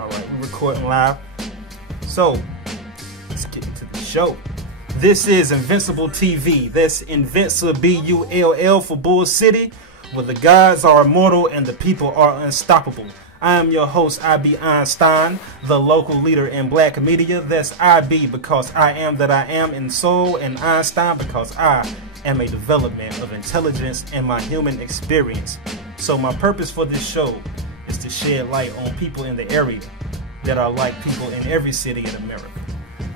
Alright, we're recording live. So, let's get into the show. This is InvinciBullTV. That's InvinciBull for Bull City, where the gods are immortal and the people are unstoppable. I am your host, IB Einstein, the local leader in black media. That's IB because I am that I am in soul, and Einstein because I am a development of intelligence and my human experience. So my purpose for this show is to shed light on people in the area that are like people in every city in America.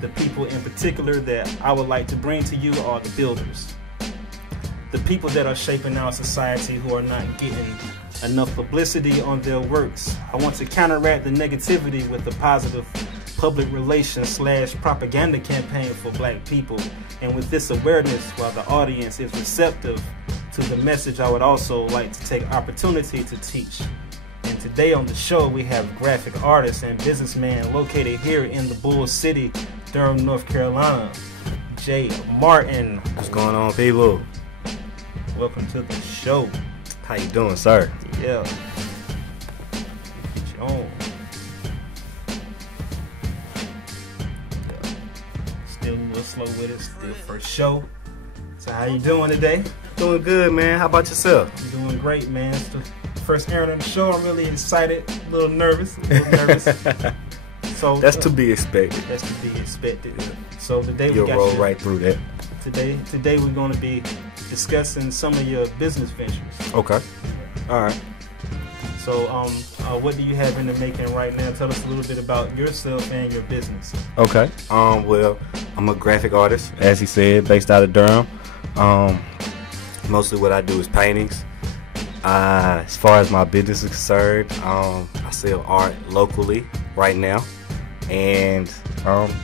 The people in particular that I would like to bring to you are the builders. The people that are shaping our society who are not getting enough publicity on their works. I want to counteract the negativity with a positive public relations / propaganda campaign for black people. And with this awareness, while the audience is receptive to the message, I would also like to take opportunity to teach. And today on the show, we have graphic artist and businessman located here in the Bull City, Durham, North Carolina, Jay Martin. What's going on, people? Welcome to the show. How you doing, sir? Yeah. Get you on. Yeah. Still a little slow with it. Still first show. So how you doing today? Doing good, man. How about yourself? I'm doing great, man. It's the first airing of the show. I'm really excited. A little nervous. So that's to be expected. That's to be expected. So today You'll we got roll right through that. Today we're going to be discussing some of your business ventures. Okay. All right. So, what do you have in the making right now? Tell us a little bit about yourself and your business. Okay. Well, I'm a graphic artist, as he said, based out of Durham. Mostly what I do is paintings. As far as my business is concerned, I sell art locally right now, and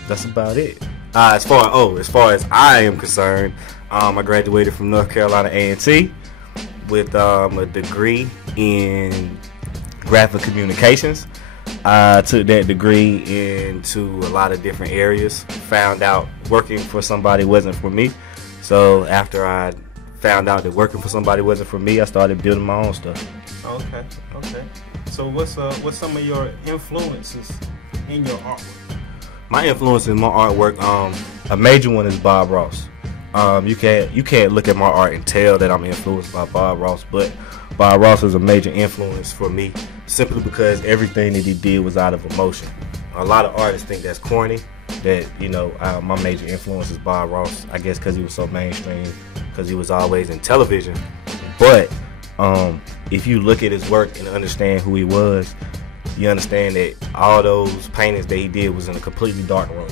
that's about it. As far as I am concerned, I graduated from North Carolina A&T with a degree in graphic communications. I took that degree into a lot of different areas. Found out working for somebody wasn't for me. So after I found out that working for somebody wasn't for me, I started building my own stuff. Okay. So what's some of your influences in your artwork? My influence in my artwork, a major one is Bob Ross. You can't look at my art and tell that I'm influenced by Bob Ross, but Bob Ross is a major influence for me simply because everything that he did was out of emotion. A lot of artists think that's corny, that my major influence is Bob Ross, I guess because he was so mainstream, because he was always in television. But if you look at his work and understand who he was, you understand that all those paintings that he did was in a completely dark room.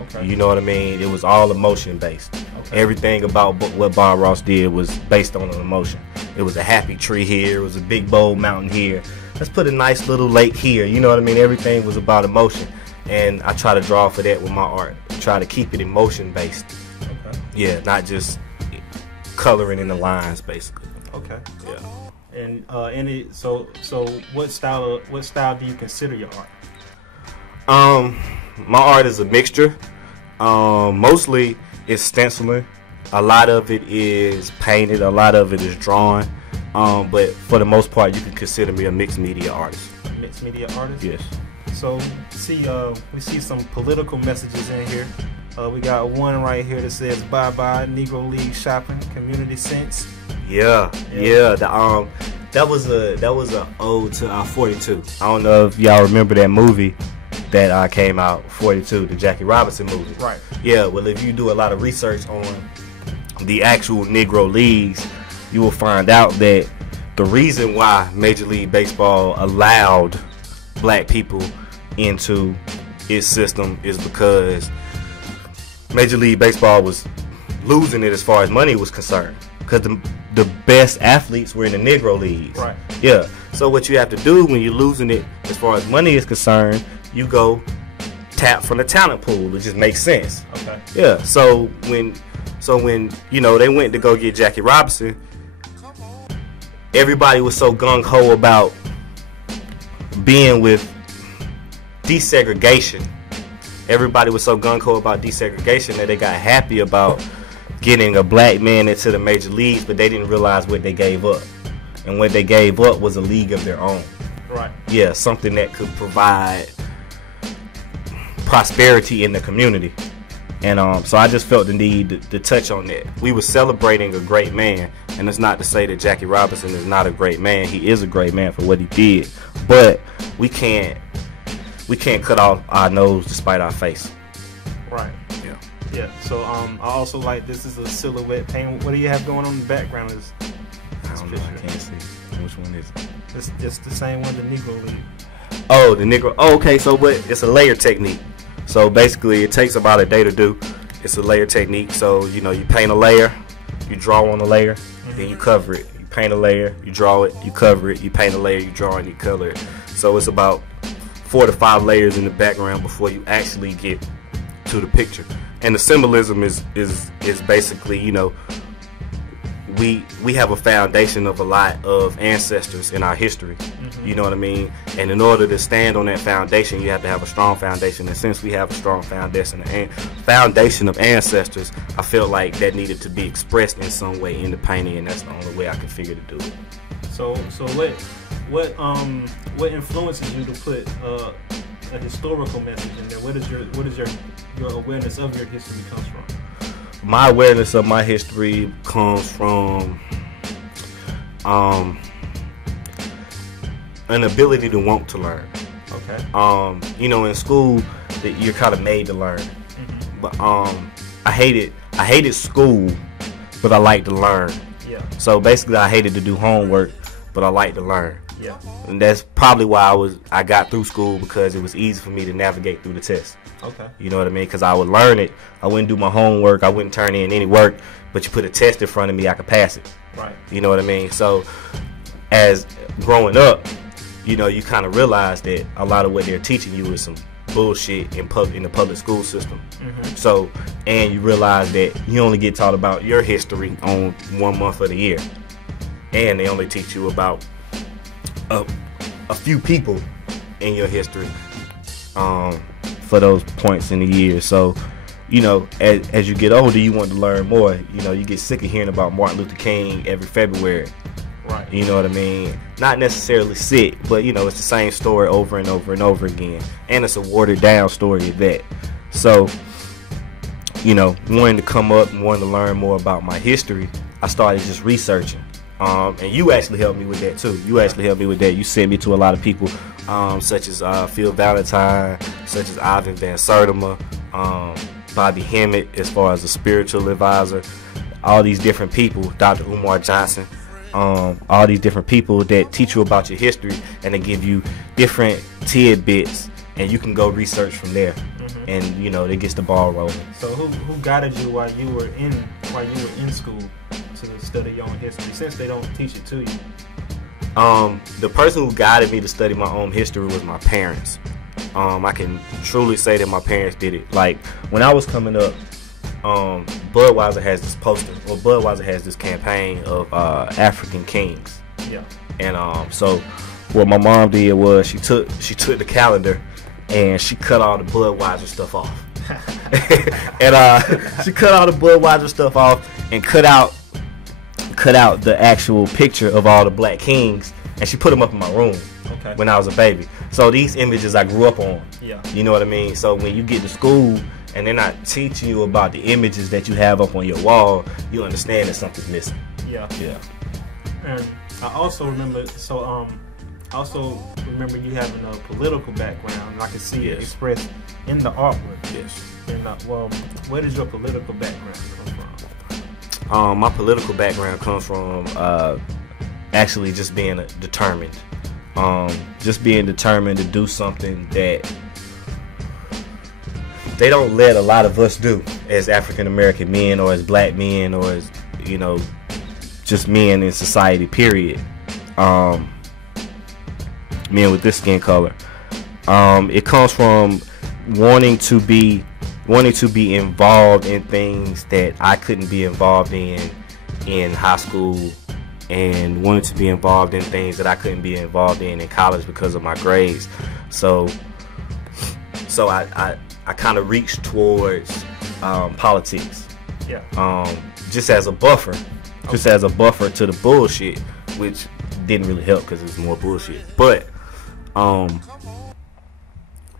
Okay. You know what I mean? It was all emotion based. Okay. Everything about what Bob Ross did was based on an emotion. It was a happy tree here. It was a big bold mountain here. Let's put a nice little lake here. You know what I mean? Everything was about emotion. And I try to draw for that with my art. Try to keep it emotion based. Okay. Yeah, not just coloring in the lines, basically. Okay. Yeah. And so what style do you consider your art? My art is a mixture. Mostly it's stenciling. A lot of it is painted. A lot of it is drawn. But for the most part, you can consider me a mixed media artist. A mixed media artist? Yes. So we see some political messages in here. We got one right here that says "Bye bye Negro League shopping, community sense." Yeah. That was a ode to 42. I don't know if y'all remember that movie that came out, 42, the Jackie Robinson movie. Right. Yeah. Well, if you do a lot of research on the actual Negro leagues, you will find out that the reason why Major League Baseball allowed black people into its system is because Major League Baseball was losing it as far as money was concerned, because the best athletes were in the Negro leagues. Right. Yeah. So what you have to do when you're losing it as far as money is concerned, you go tap from the talent pool. It just makes sense. Okay. Yeah. So when they went to go get Jackie Robinson, everybody was so gung-ho about being with desegregation. Everybody was so gung-ho about desegregation that they got happy about getting a black man into the major leagues, but they didn't realize what they gave up. And what they gave up was a league of their own. Right. Yeah, something that could provide prosperity in the community. And so I just felt the need to touch on that. We were celebrating a great man, and it's not to say that Jackie Robinson is not a great man. He is a great man for what he did, but we can't cut off our nose to spite our face. Right. Yeah. Yeah. So I also like, this is a silhouette paint. What do you have going on in the background? I don't know. I can't see. Which one is it? It's the same one, the Negro League. Oh, the Negro. Oh, okay. So, but it's a layer technique. So basically, it takes about a day to do. It's a layer technique. So, you know, you paint a layer, you draw on the layer, then you cover it. You paint a layer, you draw it, you cover it. You paint a layer, you draw it, and you color it. So it's about 4 to 5 layers in the background before you actually get to the picture. And the symbolism is basically, you know, we have a foundation of a lot of ancestors in our history. You know what I mean? And in order to stand on that foundation, you have to have a strong foundation. And since we have a strong foundation of ancestors, I felt like that needed to be expressed in some way in the painting, and that's the only way I could figure to do it. So what influences you to put a historical message in there? What is your awareness of your history comes from? My awareness of my history comes from an ability to want to learn. Okay. You know, in school, that you're kind of made to learn. But I hated school, but I like to learn. Yeah. So basically, I hated to do homework, but I like to learn. Yeah. And that's probably why I got through school, because it was easy for me to navigate through the test. Okay. You know what I mean? Because I would learn it. I wouldn't do my homework. I wouldn't turn in any work. But you put a test in front of me, I could pass it. Right. You know what I mean? So as growing up, you know, you kind of realize that a lot of what they're teaching you is some bullshit in the public school system. So, and you realize that you only get taught about your history on 1 month of the year. And they only teach you about a few people in your history for those points in the year. So, you know, as you get older, you want to learn more. You know, you get sick of hearing about Martin Luther King every February. Right. You know what I mean? Not necessarily sick, but, you know, it's the same story over and over and over again. And it's a watered down story at that. So, you know, wanting to come up and wanting to learn more about my history, I started just researching. And you actually helped me with that too. You actually helped me with that. You sent me to a lot of people, such as Phil Valentine, such as Ivan Van Sertima, Bobby Hemmett, as far as a spiritual advisor. All these different people, Dr. Umar Johnson, all these different people that teach you about your history, and they give you different tidbits, and you can go research from there. And, you know, it gets the ball rolling. So who guided you while you were in school to study your own history, since they don't teach it to you? The person who guided me to study my own history was my parents. I can truly say that my parents did it. Like, when I was coming up, Budweiser has this poster, or Budweiser has this campaign of African kings. Yeah. And so what my mom did was she took the calendar and she cut all the Budweiser stuff off. And she cut all the Budweiser stuff off and cut out the actual picture of all the black kings, and she put them up in my room. Okay. When I was a baby. So these images I grew up on. Yeah. You know what I mean? So when you get to school and they're not teaching you about the images that you have up on your wall, you understand that something's missing. Yeah. Yeah. And I also remember, you having a political background, and I can see it expressed in the artwork. Yes. And where does your political background come from? My political background comes from actually just being determined. Just being determined to do something that they don't let a lot of us do as African American men, or as black men, or as, you know, just men in society, period. Men with this skin color. It comes from wanting to be involved in things that I couldn't be involved in high school, and wanted to be involved in things that I couldn't be involved in college because of my grades. So I kind of reached towards politics. Yeah. Just as a buffer, to the bullshit, which didn't really help because it's more bullshit. But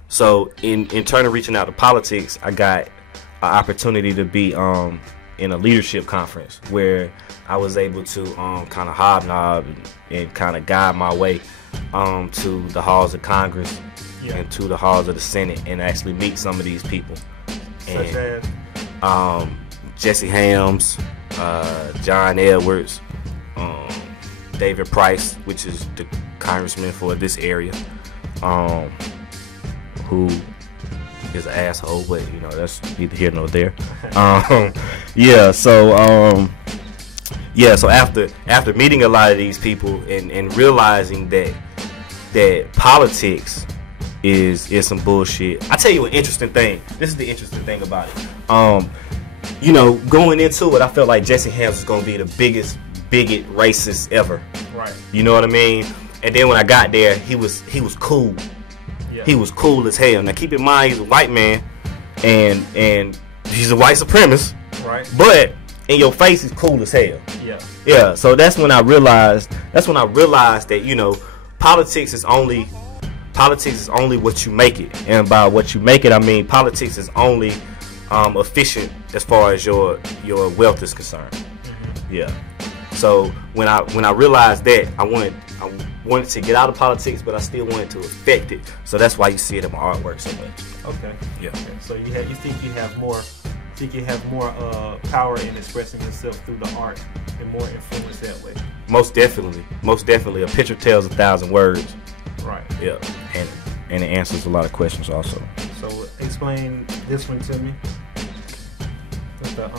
So in turn of reaching out to politics, I got an opportunity to be in a leadership conference where I was able to kind of hobnob and kind of guide my way to the halls of Congress and to the halls of the Senate and actually meet some of these people. Such as Jesse Helms, John Edwards, David Price, which is the congressman for this area, who is an asshole, but you know, that's neither here nor there. So after meeting a lot of these people and realizing that politics is some bullshit. I tell you an interesting thing. This is the interesting thing about it. You know, going into it, I felt like Jesse Helms was gonna be the biggest bigot racist ever. Right. You know what I mean? And then when I got there, he was cool. Yeah. He was cool as hell. Now keep in mind, he's a white man, and he's a white supremacist. Right. But in your face, he's cool as hell. Yeah. Yeah. So that's when I realized. That's when I realized that, you know, politics is only what you make it, and by what you make it, I mean politics is only efficient as far as your wealth is concerned. Mm-hmm. Yeah. So when I realized that, I wanted to get out of politics, but I still wanted to affect it. So that's why you see it in my artwork so much. Okay. Yeah. Okay. So you think you have more power in expressing yourself through the art and more influence that way. Most definitely. A picture tells 1,000 words. Right. Yeah. And it answers a lot of questions also. So explain this one to me. With the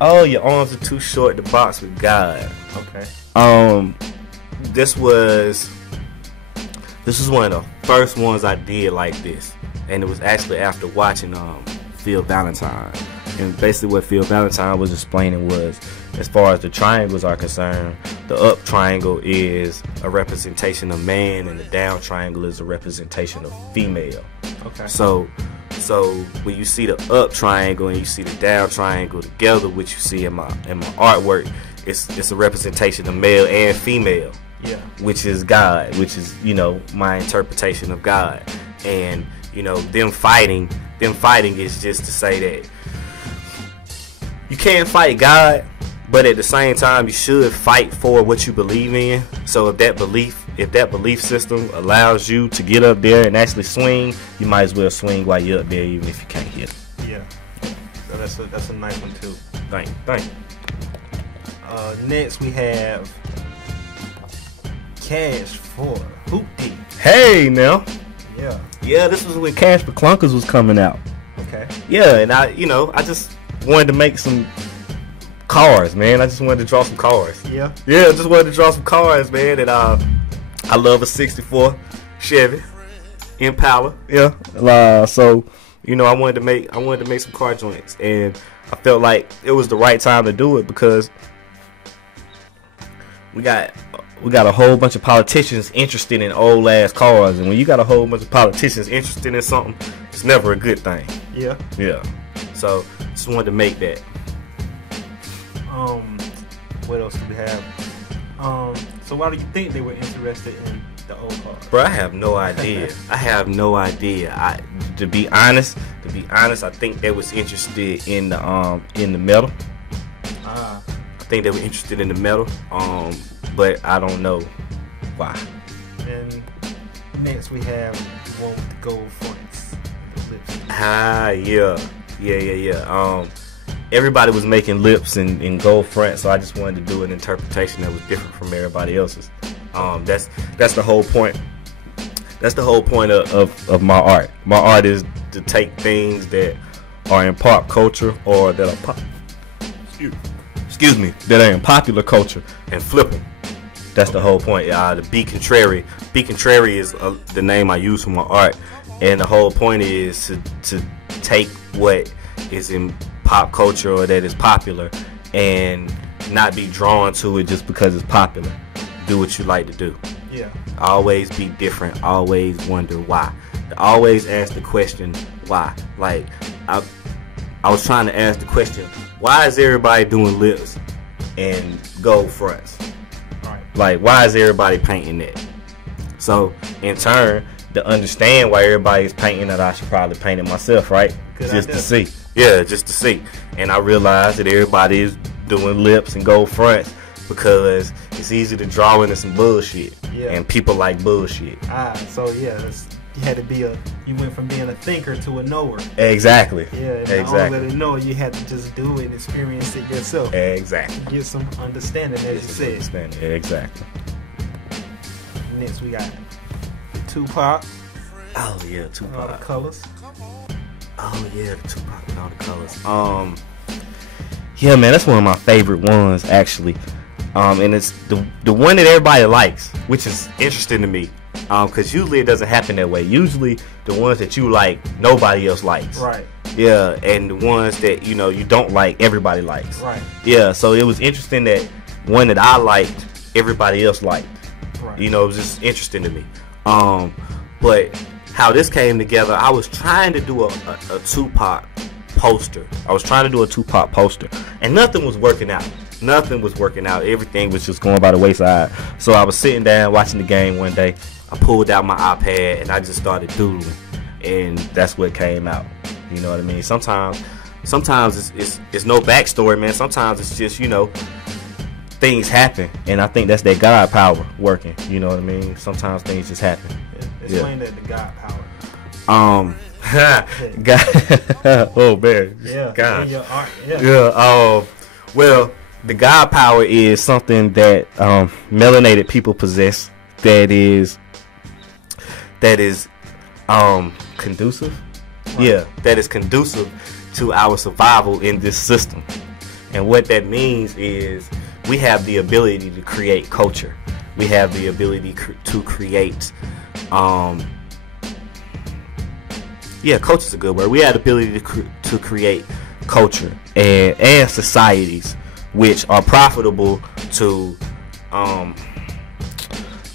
Oh, your arms are too short to box with God. Okay. This was one of the first ones I did like this, and it was actually after watching Phil Valentine. And basically what Phil Valentine was explaining was, as far as the triangles are concerned, the up triangle is a representation of man and the down triangle is a representation of female. Okay. So when you see the up triangle and you see the down triangle together, which you see in my artwork, it's a representation of male and female. Yeah. Which is God, which is, you know, my interpretation of God. And, you know, them fighting is just to say that you can't fight God, but at the same time you should fight for what you believe in. So if that belief system allows you to get up there and actually swing, you might as well swing while you're up there, even if you can't hit it. Yeah. So that's a nice one too. Thank you. Next we have Cash for Hoopty. Hey now. Yeah. Yeah, this was when Cash for Clunkers was coming out. Okay. Yeah, and I just wanted to make some cars, man. I just wanted to draw some cars. Yeah. Yeah, I just wanted to draw some cars, man. And I love a '64 Chevy Impala. Yeah. So, you know, I wanted to make some car joints, and I felt like it was the right time to do it because we got a whole bunch of politicians interested in old ass cars, and when you got a whole bunch of politicians interested in something, it's never a good thing. Yeah. Yeah. So just wanted to make that. What else do we have? So why do you think they were interested in the old cars? Bro, I have no idea. To be honest, I think they was interested in the metal. I think they were interested in the metal. But I don't know why. And next we have the one with the gold fronts, the lips. Yeah. Everybody was making lips and gold fronts, so I just wanted to do an interpretation that was different from everybody else's. That's the whole point. That's the whole point of my art. My art is to take things that are in pop culture or that are that are in popular culture and flip them. That's the whole point. The Be Contrary. Be Contrary is the name I use for my art, and the whole point is to take what is in pop culture or that is popular and not be drawn to it just because it's popular. Do what you like to do. Yeah. Always be different. Always wonder why. Always ask the question why. Like I was trying to ask the question, why is everybody doing lips and gold fronts? Right. Like, why is everybody painting that? So in turn, to understand why everybody is painting that I should probably paint it myself, right? Good just idea. to see. Yeah, just to see. And I realized that everybody is doing lips and gold fronts because it's easy to draw into some bullshit. Yeah. And people like bullshit. So yeah, you had to be you went from being a thinker to a knower. Exactly. Yeah, and exactly. not only to know, you had to just do it and experience it yourself. Exactly. Get some understanding, as you said. Understanding. Exactly. Next we got Tupac. Oh yeah, Tupac. All the colors. Oh yeah, the Tupac and all the colors. Yeah, man, that's one of my favorite ones actually. And it's the one that everybody likes, which is interesting to me. Because usually it doesn't happen that way. Usually the ones that you like, nobody else likes. Right. Yeah, and the ones that you don't like, everybody likes. Right. Yeah, so it was interesting that one that I liked, everybody else liked. Right. It was just interesting to me. But how this came together, I was trying to do a Tupac poster. And nothing was working out. Everything was just going by the wayside. So I was sitting down watching the game one day. I pulled out my iPad and I just started doodling, and that's what came out. You know what I mean? Sometimes it's no backstory, man. Sometimes it's just things happen, and I think that's that God power working. You know what I mean? Sometimes things just happen. Explain that, the God power. God. Oh man. Yeah. God. In your art. Yeah. Yeah. Well, the God power is something that melanated people possess. That is conducive. Right. Yeah, that is conducive to our survival in this system. And what that means is we have the ability to create culture. We have the ability to create culture's a good word. We have the ability to create culture and societies which are profitable to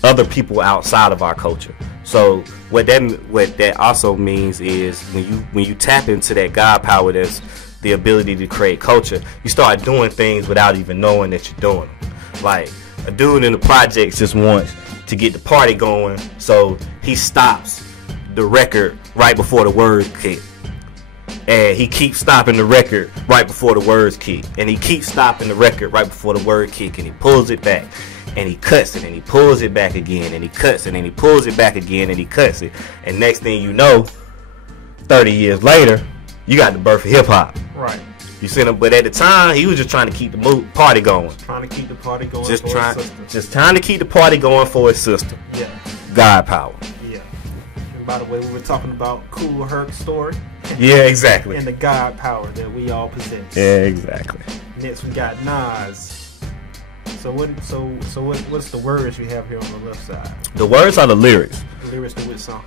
other people outside of our culture. So what that also means is when you tap into that God power, that's the ability to create culture, you start doing things without even knowing that you're doing them. Like a dude in the projects just wants to get the party going, so he stops the record right before the words kick. And he keeps stopping the record right before the words kick. And he keeps stopping the record right before the word kick. And he pulls it back. And he cuts it. And he pulls it back again. And he cuts it. And he pulls it back again. And he cuts it. And next thing you know, 30 years later, you got the birth of hip hop. Right. You see him? But at the time, he was just trying to keep the party going. Trying to keep the party going just for his sister. Just trying to keep the party going for his sister. Yeah. God power. Yeah. And by the way, we were talking about Kool Herc's story. Yeah, exactly. And the God power that we all possess. Yeah, exactly. Next, we got Nas. So what's the words you have here on the left side? The words are the lyrics. The lyrics to which song?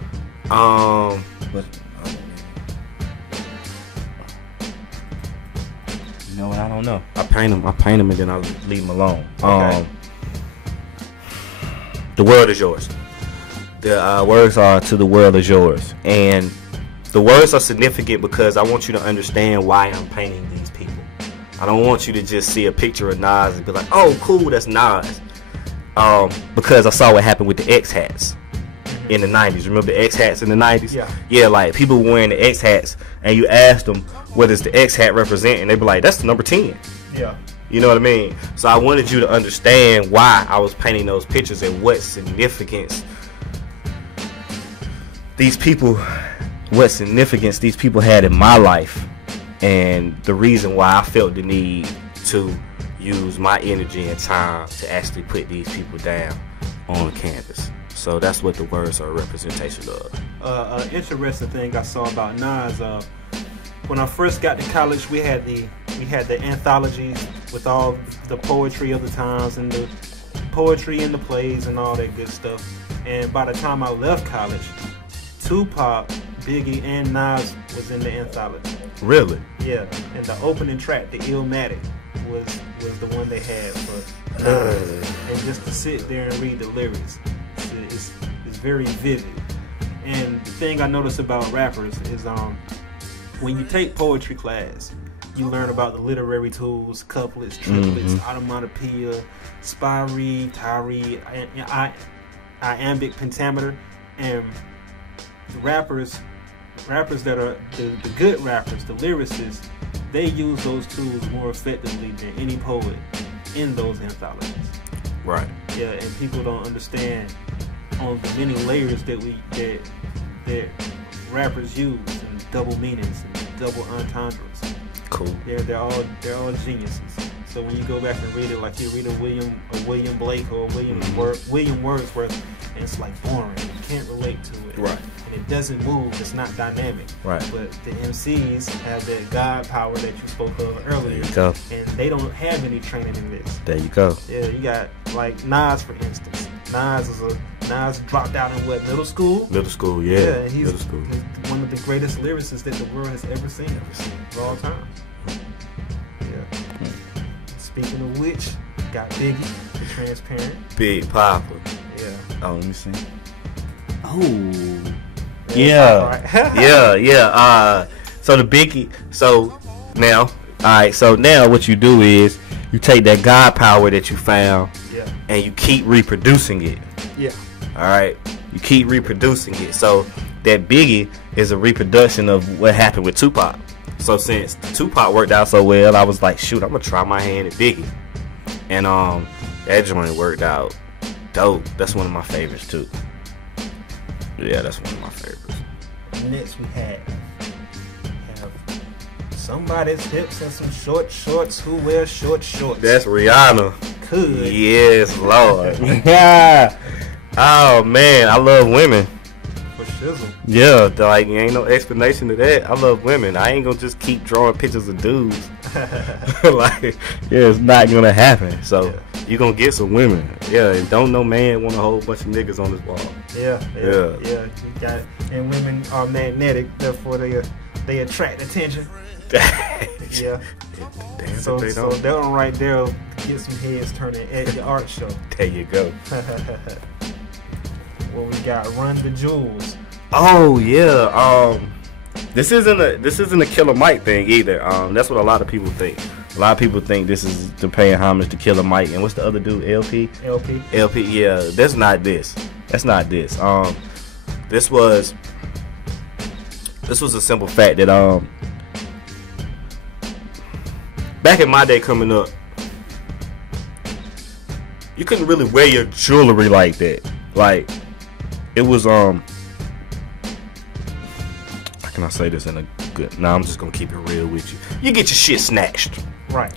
You know what? I don't know. I paint them, and then I leave them alone. Okay. The world is yours. The words are to the world is yours, and the words are significant because I want you to understand why I'm painting these people. I don't want you to just see a picture of Nas and be like, "Oh, cool, that's Nas." Because I saw what happened with the X hats in the 90s. Remember the X hats in the 90s? Yeah. Yeah, like people wearing the X hats, and you asked them what does the X hat represent, and they be like, "That's the number 10." Yeah. You know what I mean? So I wanted you to understand why I was painting those pictures and what significance these people had in my life, and the reason why I felt the need to use my energy and time to actually put these people down on the canvas. So that's what the words are a representation of. An interesting thing I saw about Nas, when I first got to college, we had the anthologies with all the poetry of the times and the poetry and the plays and all that good stuff. And by the time I left college, Tupac, Biggie, and Nas was in the anthology. Really? Yeah. And the opening track, the Illmatic, was the one they had for Nas. And just to sit there and read the lyrics, it's very vivid. And the thing I notice about rappers is when you take poetry class, you learn about the literary tools, couplets, triplets, onomatopoeia, spiree, tyree, iambic pentameter, and rappers that are the good rappers, the lyricists, they use those tools more effectively than any poet in those anthologies. Right. Yeah, and people don't understand on the many layers that rappers use, and double meanings and double entendres. Cool. They're all geniuses. So when you go back and read it, like you read a William Blake or William Wordsworth, and it's like boring. You can't relate to it. Right. And it doesn't move. It's not dynamic. Right. But the MCs have that God power that you spoke of earlier. There you go. And they don't have any training in this. There you go. Yeah, you got like Nas, for instance. Nas dropped out in what, middle school? Middle school, yeah. Yeah, he's middle school. one of the greatest lyricists that the world has ever seen of all time. Yeah. Speaking of which, got Biggie, the Transparent. Big Papa. Yeah. Oh, let me see. Oh. Yeah. Yeah. So the Biggie. So now, all right. So now, what you do is you take that God power that you found, Yeah. and you keep reproducing it. Yeah. All right. You keep reproducing it. So that Biggie is a reproduction of what happened with Tupac. So since Tupac worked out so well, I was like, shoot, I'm gonna try my hand at Biggie, and that joint worked out dope. That's one of my favorites too. Yeah, that's one of my favorites. Next we have somebody's hips and some short shorts who wear short shorts. That's Rihanna. Could. Yes, Lord. Yeah. Oh man, I love women. For shizzle. Yeah, like ain't no explanation to that. I love women. I ain't gonna just keep drawing pictures of dudes. Like, yeah, it's not gonna happen. So Yeah. you gonna get some women. Yeah, and don't no man want a whole bunch of niggas on his wall. Yeah. You got it. And women are magnetic, therefore they attract attention. Yeah. Damn, So they that don't. one right there will get some heads turning at your art show. There you go. Well, we got Run the Jewels. Oh yeah. This isn't a Killer Mike thing either. That's what a lot of people think. A lot of people think this is to paying homage to Killer Mike. And what's the other dude? LP. Yeah, that's not this. That's not this. This was a simple fact that back in my day coming up, you couldn't really wear your jewelry like that. Like, it was how can I say this in a good? Nah, I'm just gonna keep it real with you. You get your shit snatched. Right.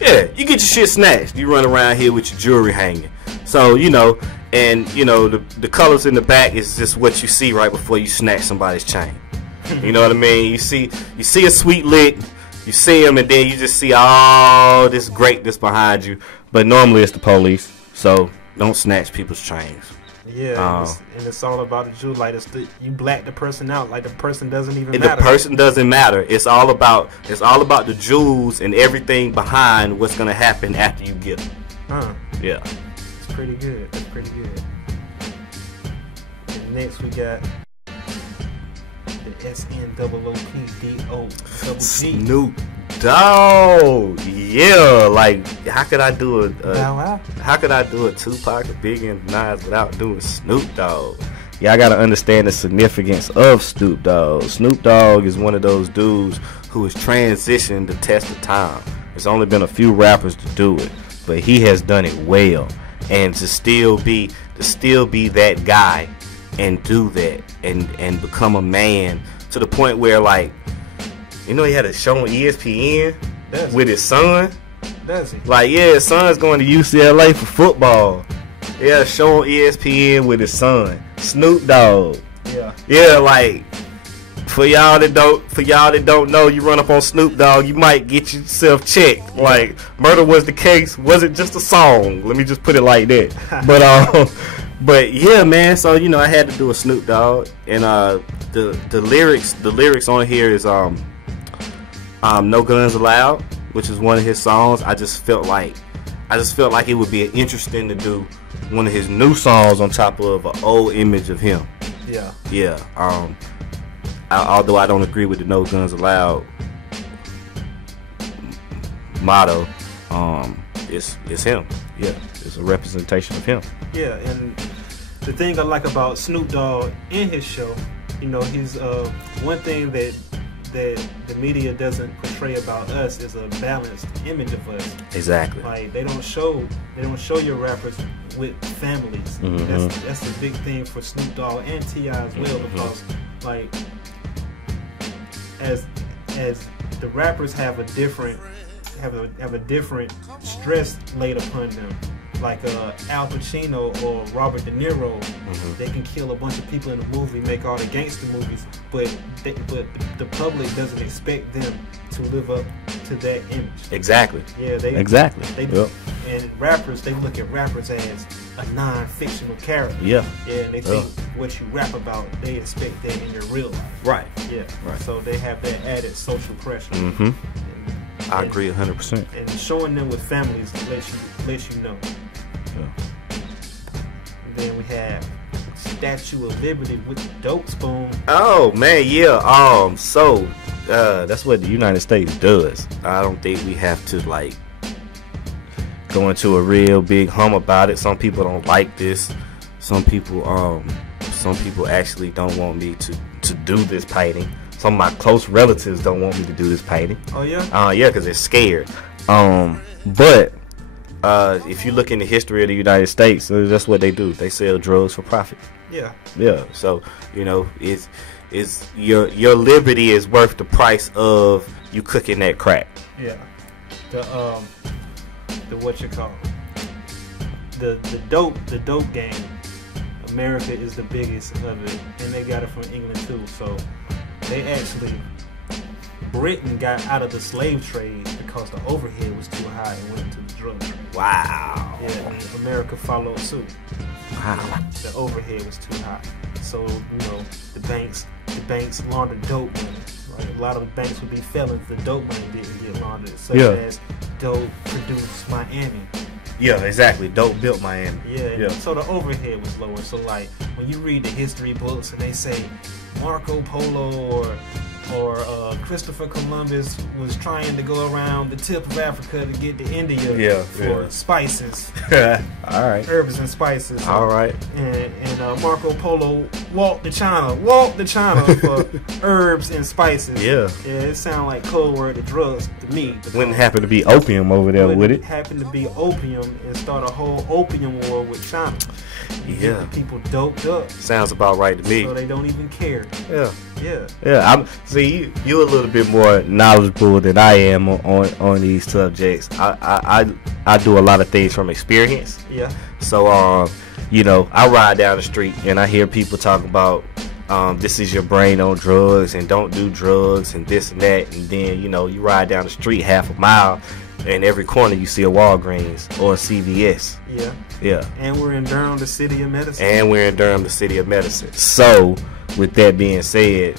Yeah, you get your shit snatched. You run around here with your jewelry hanging. So, the colors in the back is just what you see right before you snatch somebody's chain. You know what I mean? You see a sweet lick, you see them, and then you just see all this greatness behind you. But normally it's the police, so don't snatch people's chains. Yeah, and it's all about the jewel. Like, you black the person out. Like, the person doesn't even And matter. the person doesn't matter. It's all about the jewels and everything behind what's gonna happen after you get them. Yeah. It's pretty good. That's pretty good. And next we got the SNOOPDOG. Snoop Dogg. Yeah, like how could I do a Tupac, a Biggie, and Nas without doing Snoop Dogg? Yeah, I gotta understand the significance of Snoop Dogg. Snoop Dogg is one of those dudes who has transitioned the test of time. There's only been a few rappers to do it, but he has done it well. And to still be that guy and do that and become a man to the point where, like, he had a show on ESPN with his son. Does he? Like, yeah, his son's going to UCLA for football. Yeah, a show on ESPN with his son, Snoop Dogg. Yeah, like, for y'all that don't know, you run up on Snoop Dogg, you might get yourself checked. Like, Murder Was the Case wasn't just a song. Let me just put it like that. But yeah, man. So I had to do a Snoop Dogg, and the lyrics on here is No Guns Allowed, which is one of his songs. I just felt like it would be interesting to do one of his new songs on top of an old image of him. Yeah. Although I don't agree with the No Guns Allowed motto, it's him. Yeah, it's a representation of him. Yeah, and the thing I like about Snoop Dogg in his show you know, he's one thing that the media doesn't portray about us is a balanced image of us. Exactly. Like they don't show your rappers with families. That's a big thing for Snoop Dogg and T.I. as well, because like as the rappers have a different stress laid upon them. Like Al Pacino or Robert De Niro, they can kill a bunch of people in a movie, make all the gangster movies, but the public doesn't expect them to live up to that image. Exactly. Yeah, they Yep. And rappers, they look at rappers as a non-fictional character. Yeah. Yeah, and they think what you rap about, they expect that in your real life. Right. Yeah. Right. So they have that added social pressure. I agree 100%. And showing them with families lets you know. Yeah. And then we have Statue of Liberty with the dope spoon. Oh man, yeah. So that's what the United States does. I don't think we have to like go into a real big hum about it. Some people don't like this. Some people actually don't want me to do this painting. Some of my close relatives don't want me to do this painting. Oh yeah? Yeah, because they're scared. But if you look in the history of the United States, that's what they do. They sell drugs for profit. Yeah. Yeah. So you know, it's your liberty is worth the price of you cooking that crack. Yeah. The what you call the dope game. America is the biggest of it, and they got it from England too. So they actually, Britain got out of the slave trade because the overhead was too high and went into the drug trade. Wow. Yeah, and America followed suit. Wow. The overhead was too high. So, you know, the banks laundered dope money. Like a lot of the banks would be felons. The dope money didn't get laundered, such as dope produced Miami. Yeah, exactly. Dope built Miami. Yeah. So the overhead was lower. So like when you read the history books and they say Marco Polo or Christopher Columbus was trying to go around the tip of Africa to get to India for spices. All right. Herbs and spices. All right. And Marco Polo walked to China for herbs and spices. Yeah. Yeah, it sounds like code word to drugs to me. Wouldn't happen to be opium over there, would it? Happen to be opium and start a whole opium war with China. Yeah. The people doped up. Sounds about right to me. So they don't even care. Yeah. Yeah. Yeah. See, you a little bit more knowledgeable than I am on these subjects. I do a lot of things from experience. Yeah. So you know, I ride down the street and I hear people talk about this is your brain on drugs and don't do drugs and this and that, and then you know you ride down the street half a mile and every corner you see a Walgreens or a CVS. Yeah. Yeah. And we're in Durham, the city of medicine. So with that being said,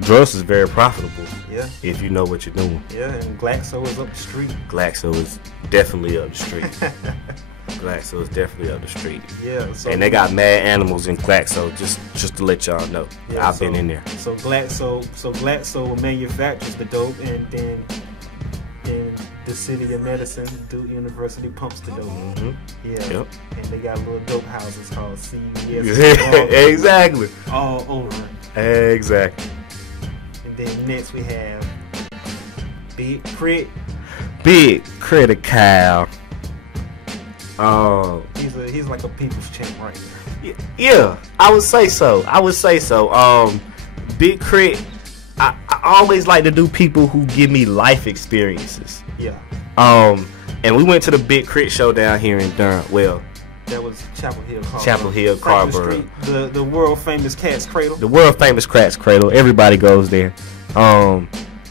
drugs is very profitable. Yeah. If you know what you're doing. Yeah, and Glaxo is up the street. Glaxo is definitely up the street. Glaxo is definitely up the street. Yeah. So and they got mad animals in Glaxo, just to let y'all know. Yeah, I've been in there. So Glaxo manufactures the dope, and then in the city of medicine, Duke University pumps the dope. Yeah. Yep. And they got little dope houses called CIAA. Exactly. All over. Exactly. And then next we have Big Crit. Big Critical. He's like a people's champ right now. Yeah, I would say so. Big Crit. I always like to do people who give me life experiences. Yeah. And we went to the Big Crit show down here in Durham. Well, that was Chapel Hill, Carver. The world famous Cat's Cradle. The world famous Cat's Cradle. Everybody goes there.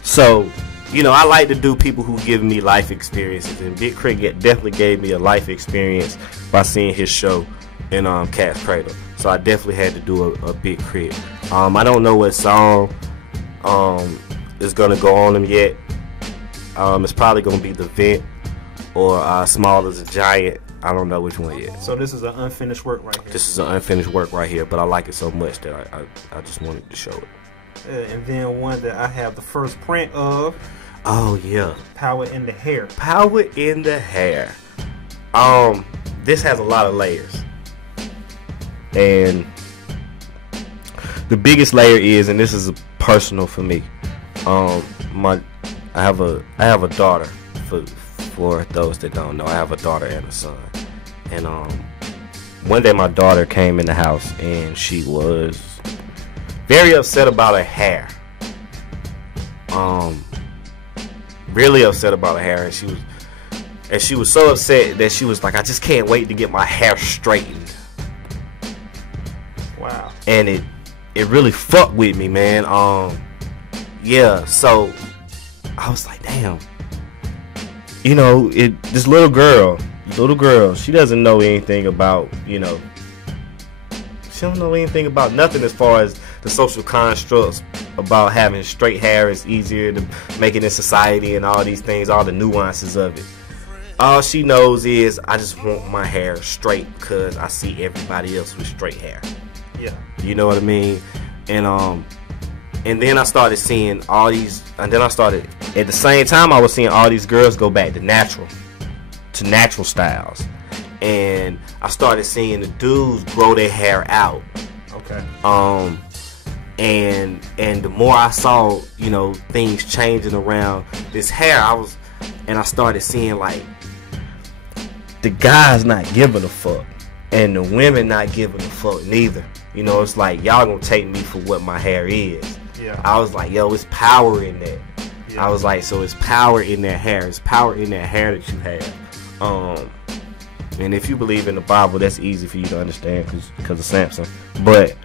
So, you know, I like to do people who give me life experiences, and Big Crit definitely gave me a life experience by seeing his show in Cat's Cradle. So I definitely had to do a Big Crit. I don't know what song is gonna go on him yet. It's probably gonna be The Vent or Small as a Giant. I don't know which one yet. So this is an unfinished work right here. This is an unfinished work right here, but I like it so much that I just wanted to show it. And then one that I have the first print of. Oh yeah. Power in the Hair. Power in the Hair. This has a lot of layers. And the biggest layer is, and this is personal for me. I have a daughter. For those that don't know, I have a daughter and a son. And one day my daughter came in the house and she was very upset about her hair. Really upset about her hair, and she was so upset that she was like, I just can't wait to get my hair straightened. Wow. And it really fucked with me, man. Yeah, so I was like, damn. You know, this little girl, she doesn't know anything about, you know, she don't know anything about nothing as far as the social constructs about having straight hair is easier to make it in society and all these things, all the nuances of it. All she knows is I just want my hair straight because I see everybody else with straight hair. Yeah. You know what I mean? And then I started seeing all these, and then I started, at the same time I was seeing all these girls go back to natural styles. And I started seeing the dudes grow their hair out. Okay. And the more I saw, you know, things changing around this hair, I started seeing like the guys not giving a fuck and the women not giving a fuck neither. You know, it's like y'all gonna take me for what my hair is. Yeah. I was like, yo, it's power in that. Yeah. I was like, so it's power in that hair. It's power in that hair that you have. And if you believe in the Bible, that's easy for you to understand because of Samson. But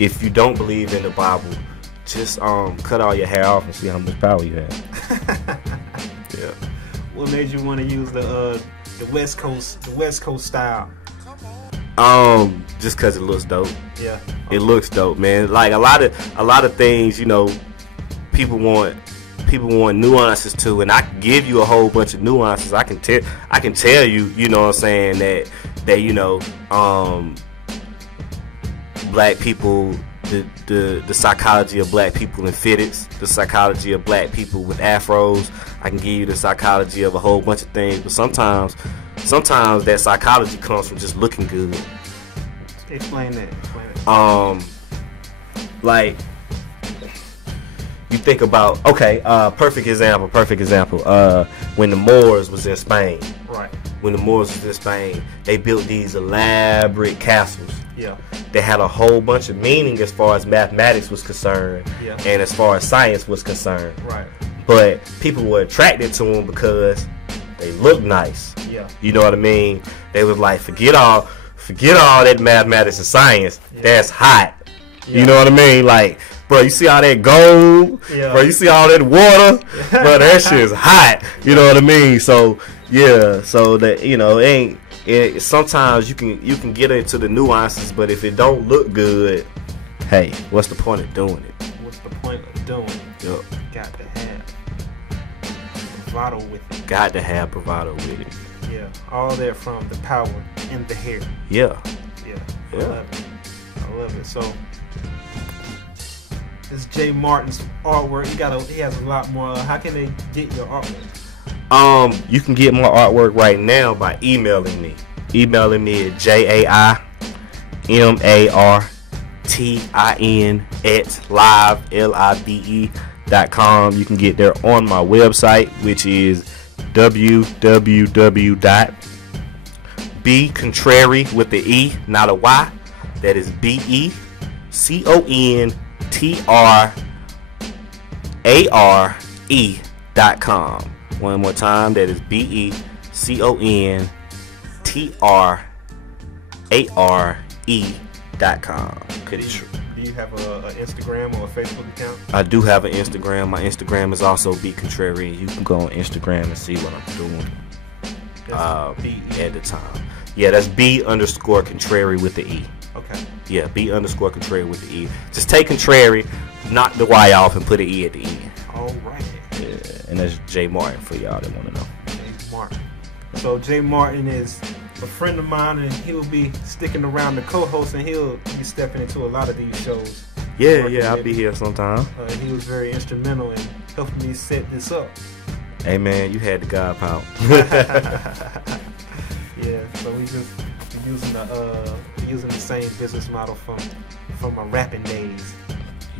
if you don't believe in the Bible, just cut all your hair off and see how much power you have. Yeah. What made you want to use the West Coast style? Just cause it looks dope. Yeah. It looks dope, man. Like a lot of things, you know, people want nuances to, and I can give you a whole bunch of nuances. I can tell you, you know what I'm saying, that you know, black people, the psychology of black people in fitteds, the psychology of black people with afros. I can give you the psychology of a whole bunch of things, but sometimes that psychology comes from just looking good. Explain that. Like you think about, perfect example. When the Moors was in Spain. Right. When the Moors was in Spain, they built these elaborate castles. Yeah. They had a whole bunch of meaning as far as mathematics was concerned, yeah, and as far as science was concerned. Right. But people were attracted to them because they looked nice. Yeah. You know what I mean? They was like, forget all that mathematics and science. Yeah. That's hot. Yeah. You know what I mean? Like, bro, you see all that gold? Yeah. Bro, you see all that water? Bro, that shit is hot. You know what I mean? So yeah, so that, you know, sometimes you can get into the nuances, but if it don't look good, hey, what's the point of doing it? What's the point of doing it? Yep. Got to have bravado with it. Got to have bravado with it. Yeah, all that from the power in the hair. Yeah. Yeah. I love it. So this Jay Martin's artwork. He has a lot more. How can they get your artwork? You can get my artwork right now by emailing me. Emailing me at jaimartin@live.com. You can get there on my website, which is www.becontrary with the E, not a Y. That is becontrare.com. One more time, that is becontrare.com. Do you have an Instagram or a Facebook account? I do have an Instagram. My Instagram is also Be Contrary. You can go on Instagram and see what I'm doing at the time. Yeah, that's B_contrary with the E. Okay. Yeah, B_contrary with the E. Just take contrary, knock the Y off, and put an E at the end. All right. Yeah, and that's Jay Martin for y'all that want to know. Jay Martin. So Jay Martin is a friend of mine, and he'll be sticking around the co-host, and he'll be stepping into a lot of these shows. Yeah, I'll be here sometime. He was very instrumental in helping me set this up. Hey man, you had the God power. Yeah, so we just using the same business model from my rapping days.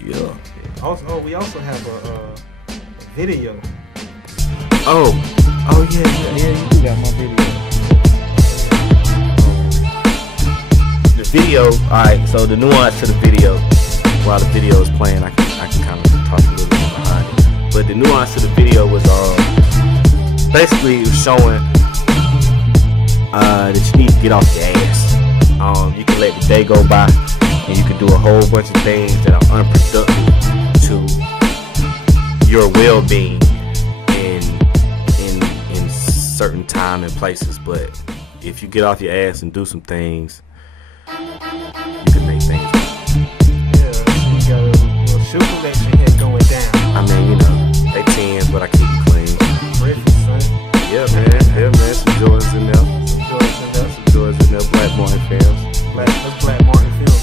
Yeah. Also, we also have a video. Oh yeah, you do got my video. The video, alright, so the nuance to the video, while the video is playing, I can kind of talk a little bit behind it. But the nuance to the video was basically it was showing that you need to get off your ass. You can let the day go by and you can do a whole bunch of things that are unproductive to your well-being in certain time and places. But if you get off your ass and do some things, you can make things Yeah, so you got a little shoe collection here going down. I mean, you know, they 10s, but I keep them clean. Griffin, son. Yeah, man, some Jordans in there. Some Jordans in there. Black Martin Films. What's Black Martin Films?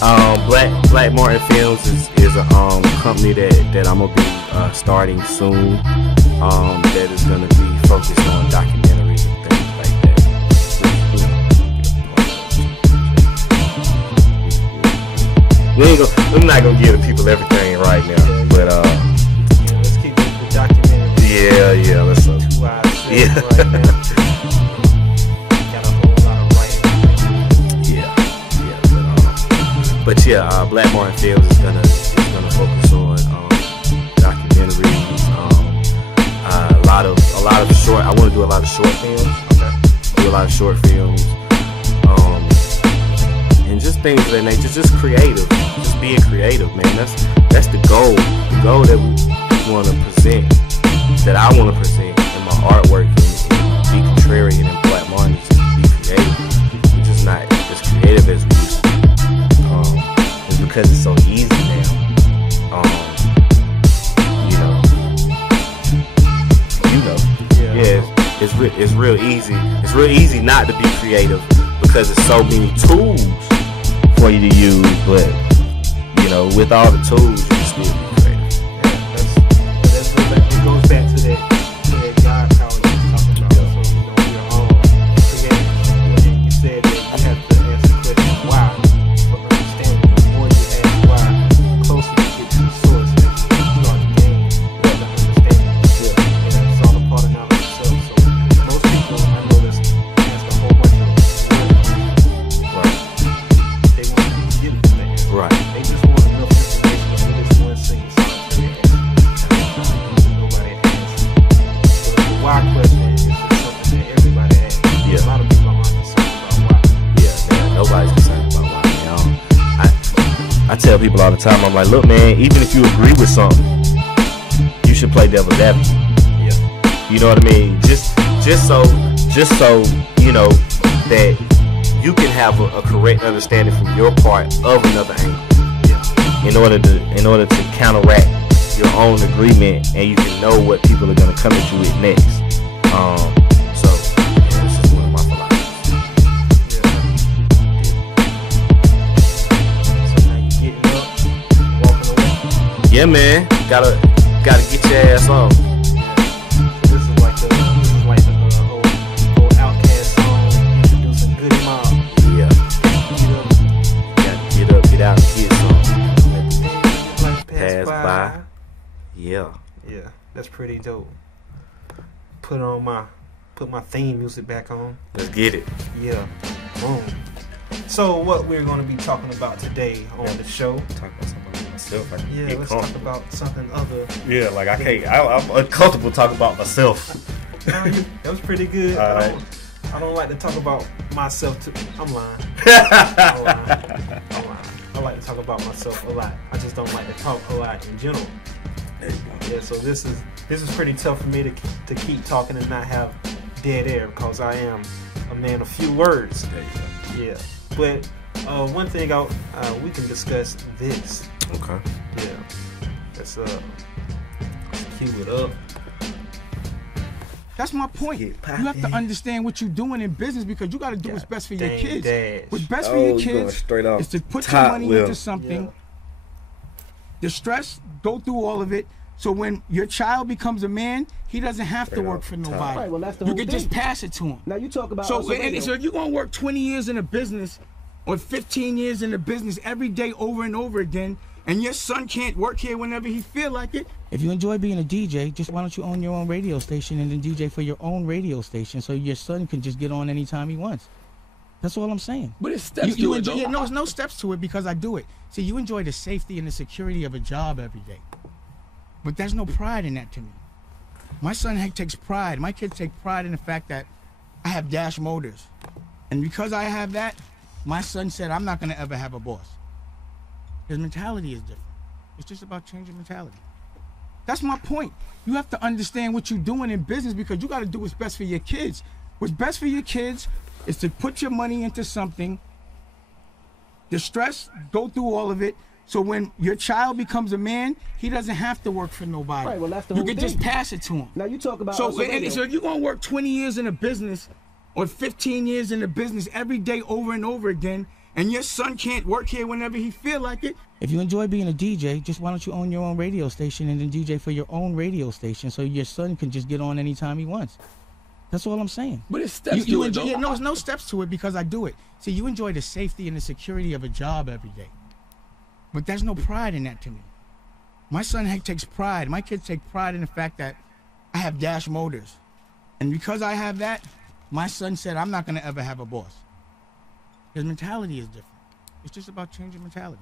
Black Martin Films is a company that I'm gonna be starting soon. That is gonna be focused on documentaries and things like that. I'm not gonna give the people everything right now, but yeah, let's keep the documentary. yeah, let's 2 hours right now. Got a whole lot of writing. But Black Martin Fields is gonna focus on documentaries, a lot of short. I want to do a lot of short films. Okay. Do a lot of short films, and just things of that nature. Just creative, just being creative, man. That's the goal. The goal that we want to present, that I want to present in my artwork, and be contrarian and Black Martin is just be creative. We're just not as creative as we used to. It's because it's so easy now. It's real easy. It's real easy not to be creative because there's so many tools for you to use. But you know, with all the tools, you can still be creative. Yeah, it goes back to that God power you was talking about. So you're all creative. You said that you have to ask the question why for understanding. The more you ask why, the closer you get to the source that you start to gain better understanding. And it's all a part of knowledge itself. So most people I know this ask a whole bunch of questions. Right. They want to get the things. Right. They just want enough information to do this one single solitary answer. Nobody asks. So the why question is something that everybody asks. Yeah. A lot of people are not concerned about why. Yeah, man, nobody's concerned about why, man. I tell people all the time, I'm like, look, man, even if you agree with something, you should play devil's advocate. Yeah. You know what I mean? Just so you know that you can have a correct understanding from your part of another angle. Yeah. In order to counteract your own agreement, and you can know what people are gonna come at you with next. So yeah, this is one of my philosophies. So now you getting up, walking away. Yeah, man, gotta get your ass on. So this is like the old Outkast song introducing Goody Mob. Yeah, gotta get up, get out, and get some. Let the days of your life Pass by. Yeah. Yeah, that's pretty dope. Put my theme music back on. Let's get it. Yeah, boom. So what we're going to be talking about today on the show? Talk about something about myself. Yeah, let's talk about something other. Yeah, like I'm uncomfortable talking about myself. That was pretty good. Right. I don't like to talk about myself too. I'm lying. I'm lying. I like to talk about myself a lot. I just don't like to talk a lot in general. There you go. Yeah, so this is pretty tough for me to keep talking and not have dead air because I am a man of few words. There you go. Yeah, but one thing we can discuss this. Okay. Yeah, let's cue it up. That's my point. You have to understand what you're doing in business because you got to do what's best for your kids. What's best for your kids is to put your money into something. Yeah. The stress, go through all of it. So when your child becomes a man, he doesn't have to work for nobody. Right, well, that's the you whole can thing. just pass it to him. Now you talk about so if you're gonna work 20 years in a business or 15 years in a business every day over and over again, and your son can't work here whenever he feel like it. If you enjoy being a DJ, just why don't you own your own radio station and then DJ for your own radio station so your son can just get on anytime he wants. That's all I'm saying. But it's steps to it, though. Yeah, no, it's no steps to it because I do it. See, you enjoy the safety and the security of a job every day. But there's no pride in that to me. My son takes pride. My kids take pride in the fact that I have Dash Motors. And because I have that, my son said, I'm not going to ever have a boss. His mentality is different. It's just about changing mentality. That's my point. You have to understand what you're doing in business because you got to do what's best for your kids. What's best for your kids is to put your money into something, the stress, go through all of it, so when your child becomes a man, he doesn't have to work for nobody. Right, well, that's the whole thing. You can just pass it to him. Now you talk about... So if you're going to work 20 years in a business or 15 years in a business every day over and over again, and your son can't work here whenever he feel like it. If you enjoy being a DJ, just why don't you own your own radio station and then DJ for your own radio station so your son can just get on anytime he wants. That's all I'm saying. But it's steps to it, though. Yeah, no, it's no steps to it because I do it. See, you enjoy the safety and the security of a job every day. But there's no pride in that to me. My son takes pride. My kids take pride in the fact that I have Dash Motors. And because I have that, my son said, I'm not going to ever have a boss. His mentality is different. It's just about changing mentality.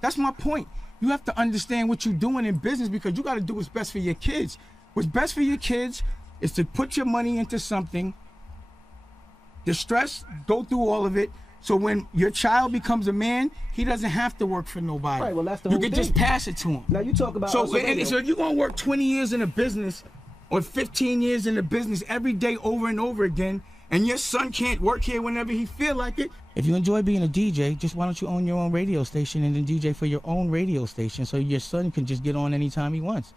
That's my point. You have to understand what you're doing in business because you got to do what's best for your kids. What's best for your kids is to put your money into something, the stress, go through all of it, so when your child becomes a man, he doesn't have to work for nobody. Right, well, that's the whole thing. You can just pass it to him. Now you talk about... So if you're going to work 20 years in a business or 15 years in a business every day over and over again, and your son can't work here whenever he feel like it. If you enjoy being a DJ, just why don't you own your own radio station and then DJ for your own radio station so your son can just get on anytime he wants.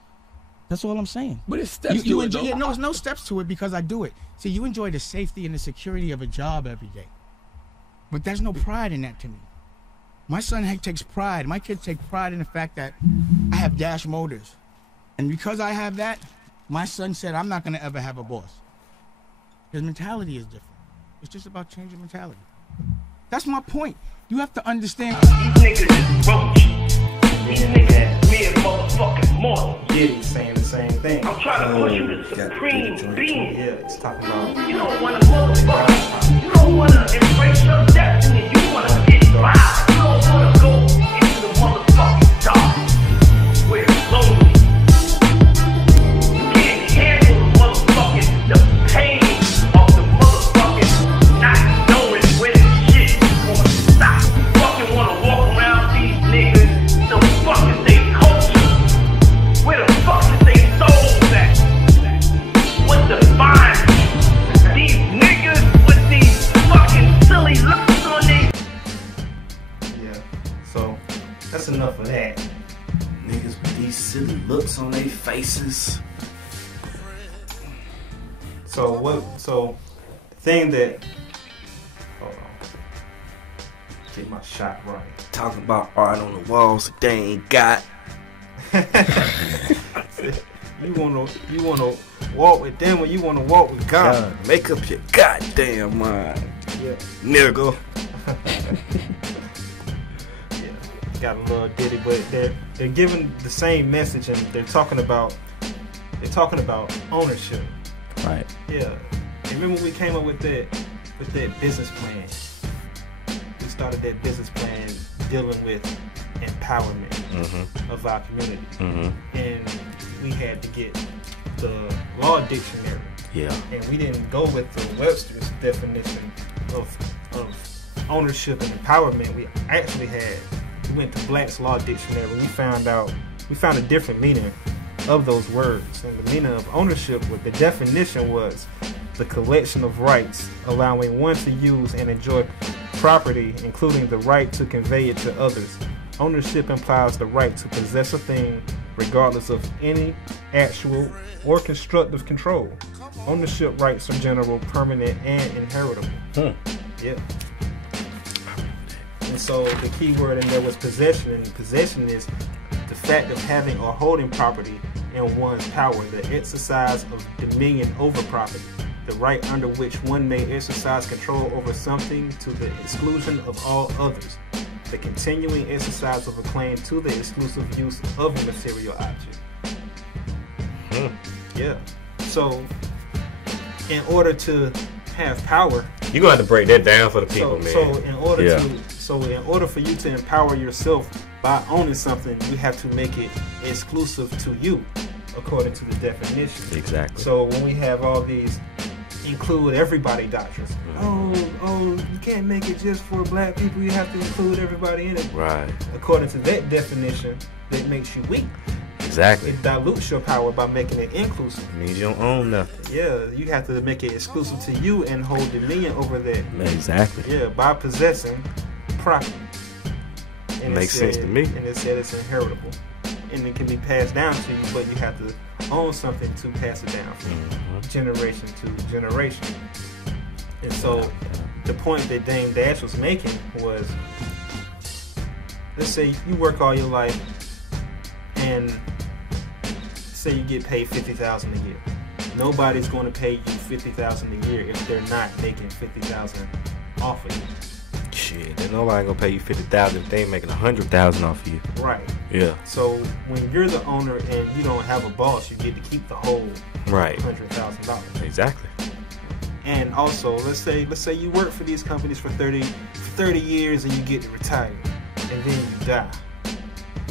That's all I'm saying. But it's steps to it, though. Yeah, no, it's no steps to it because I do it. See, you enjoy the safety and the security of a job every day. But there's no pride in that to me. My son takes pride. My kids take pride in the fact that I have Dash Motors. And because I have that, my son said, I'm not going to ever have a boss. His mentality is different. It's just about changing mentality. That's my point. You have to understand. These niggas is roach. These niggas is mere motherfucking mortals. Yeah, he's saying the same thing. I'm trying to push you to supreme being. Yeah, it's talking about... You don't want to motherfucker. You don't want to embrace your destiny. You want to get by. You don't want to go into the motherfucking dark where it's lonely. You can't handle the motherfucking, the pain of the motherfucking not knowing when shit is going to stop. You fucking want to walk around these niggas. The fuck is they culture? Where the fuck is they souls at? What defines these niggas with these fucking silly looks on their... Yeah, so that's enough of that. Niggas with these silly looks on their faces. So the thing that... Hold on. Get my shot right. Talking about art on the walls that they ain't got. You wanna walk with them or you wanna walk with God? Make up your goddamn mind. Yeah. Nigga. Yeah. Got a little ditty, but they're giving the same message and they're talking about ownership. Right. Yeah. And remember we came up with that business plan. We started that business plan dealing with empowerment of our community. And we had to get the law dictionary. Yeah. And we didn't go with the Webster's definition of ownership and empowerment. We went to Black's Law Dictionary. We found a different meaning of those words. And the meaning of ownership, what the definition was, the collection of rights, allowing one to use and enjoy property, including the right to convey it to others. Ownership implies the right to possess a thing, regardless of any actual or constructive control. Ownership rights are general, permanent, and inheritable. Yeah. And so the key word in there was possession, and possession is the fact of having or holding property in one's power, the exercise of dominion over property, the right under which one may exercise control over something to the exclusion of all others. the continuing exercise of a claim to the exclusive use of a material object. Yeah. So, in order to have power, you're gonna have to break that down for the people, man. So in order for you to empower yourself by owning something, you have to make it exclusive to you, according to the definition. Exactly. So when we have all these include everybody doctrines, oh, you can't make it just for black people. You have to include everybody in it. Right. According to that definition, that makes you weak. Exactly. It dilutes your power by making it inclusive. It means you don't own nothing. Yeah, you have to make it exclusive to you and hold dominion over that. Exactly. Yeah, by possessing property. And makes sense to me. And it said it's inheritable. And it can be passed down to you, but you have to own something to pass it down from generation to generation. And so the point that Dame Dash was making was, let's say you work all your life and say you get paid $50,000 a year. Nobody's going to pay you $50,000 a year if they're not making $50,000 off of you. Shit, then nobody gonna pay you $50,000 if they ain't making $100,000 off of you. Right. Yeah. So when you're the owner and you don't have a boss, you get to keep the whole $100,000. Exactly. And also, let's say you work for these companies for 30 years and you get to retire, and then you die,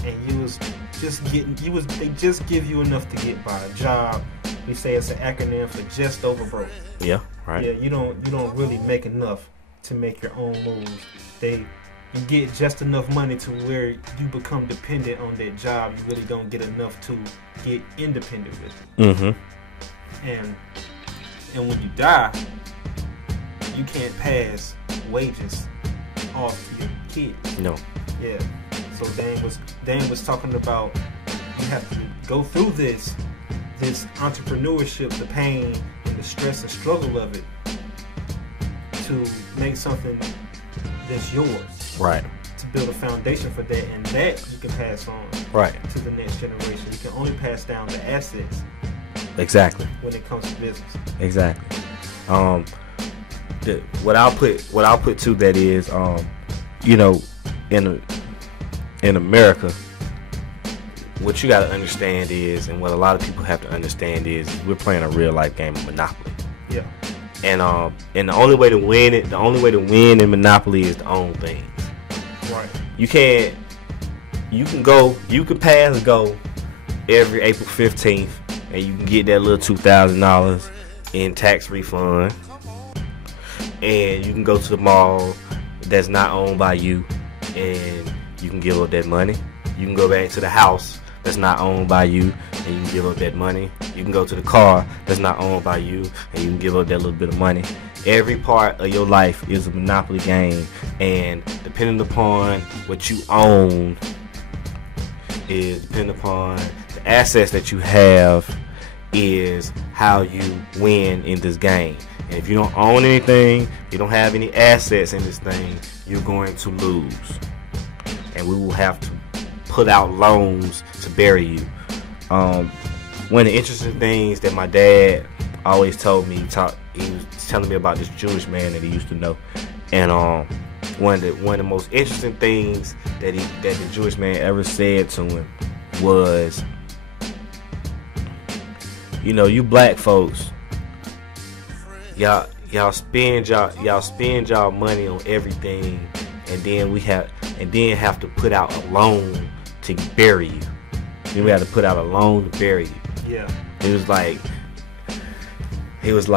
and they just give you enough to get by a job. We say it's an acronym for just over broke. Yeah. Right. Yeah. You don't really make enough to make your own moves. You get just enough money to where you become dependent on that job. You really don't get enough to get independent with it. And when you die, you can't pass wages off to your kids. No. Yeah. So Dane was talking about you have to go through this entrepreneurship, the pain and the stress and struggle of it, to make something that's yours. Right. To build a foundation for that, and that you can pass on to the next generation. You can only pass down the assets. Exactly. When it comes to business. Exactly. What I'll put to that is, in America, what you got to understand is, and what a lot of people have to understand is, we're playing a real life game of Monopoly. Yeah. And the only way to win in Monopoly is to own things. Right. You can pass go every April 15th, and you can get that little $2,000 in tax refund. And you can go to the mall that's not owned by you, and you can give up that money. You can go back to the house that's not owned by you, and you can give up that money. You can go to the car that's not owned by you, and you can give up that little bit of money. Every part of your life is a Monopoly game, and depending upon what you own is depending upon the assets that you have is how you win in this game. And if you don't own anything, you don't have any assets in this thing, you're going to lose. And we will have to put out loans to bury you. One of the interesting things that my dad always told me, he was telling me about this Jewish man that he used to know. And one of the most interesting things that the Jewish man ever said to him was, you black folks, y'all spend y'all money on everything, and then have to put out a loan to bury you. Then we have to put out a loan to bury you. Yeah. It was like, it's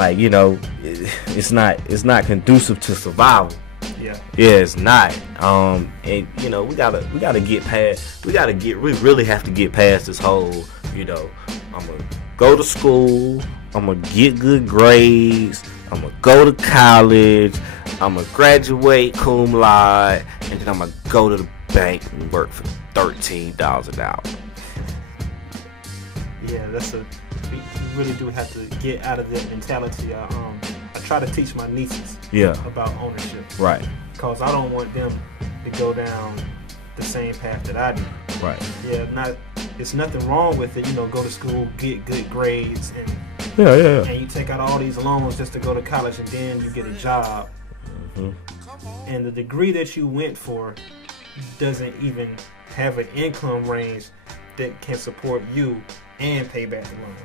not conducive to survival. Yeah. Yeah, it's not. And we really have to get past this whole, I'm gonna go to school, I'm gonna get good grades, I'm gonna go to college, I'm gonna graduate cum laude, and then I'm gonna go to the bank and work for $13 an hour. Yeah, we really do have to get out of that mentality. I try to teach my nieces about ownership. Right. Because I don't want them to go down the same path that I do. Right. Yeah, it's nothing wrong with it, go to school, get good grades, and and you take out all these loans just to go to college, and then you get a job. Mm-hmm. And the degree that you went for doesn't even have an income range that can support you and pay back the loan.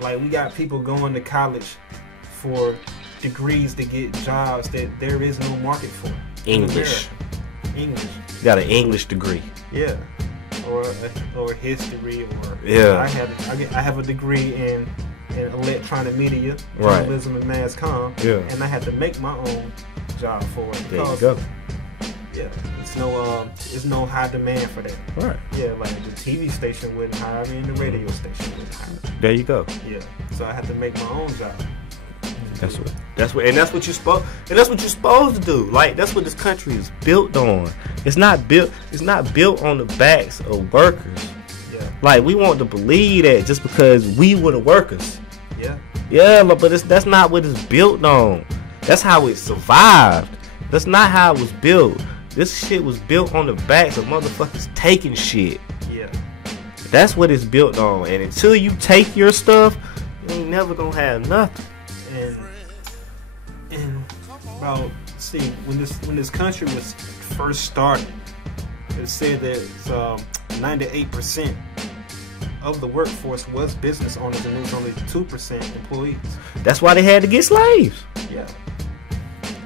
Like we got people going to college for degrees to get jobs that there is no market for. English. You got an English degree. Yeah. Or history, or yeah. I have a degree in electronic media, right, journalism and mass comm, yeah, and I had to make my own job for it. There you go. Yeah, it's no high demand for that. Right. Yeah, like the TV station wouldn't hire me, and the radio station wouldn't hire me. There you go. Yeah, so I had to make my own job. That's what you're supposed to do. Like, that's what this country is built on. It's not built on the backs of workers. Yeah. Like, we want to believe that just because we were the workers. Yeah. Yeah, but that's not what it's built on. That's how it survived. That's not how it was built. This shit was built on the backs of motherfuckers taking shit. Yeah. That's what it's built on. And until you take your stuff, you ain't never gonna have nothing. And about, see, when this country was first started, it said that 98% of the workforce was business owners, and there was only 2% employees. That's why they had to get slaves. Yeah.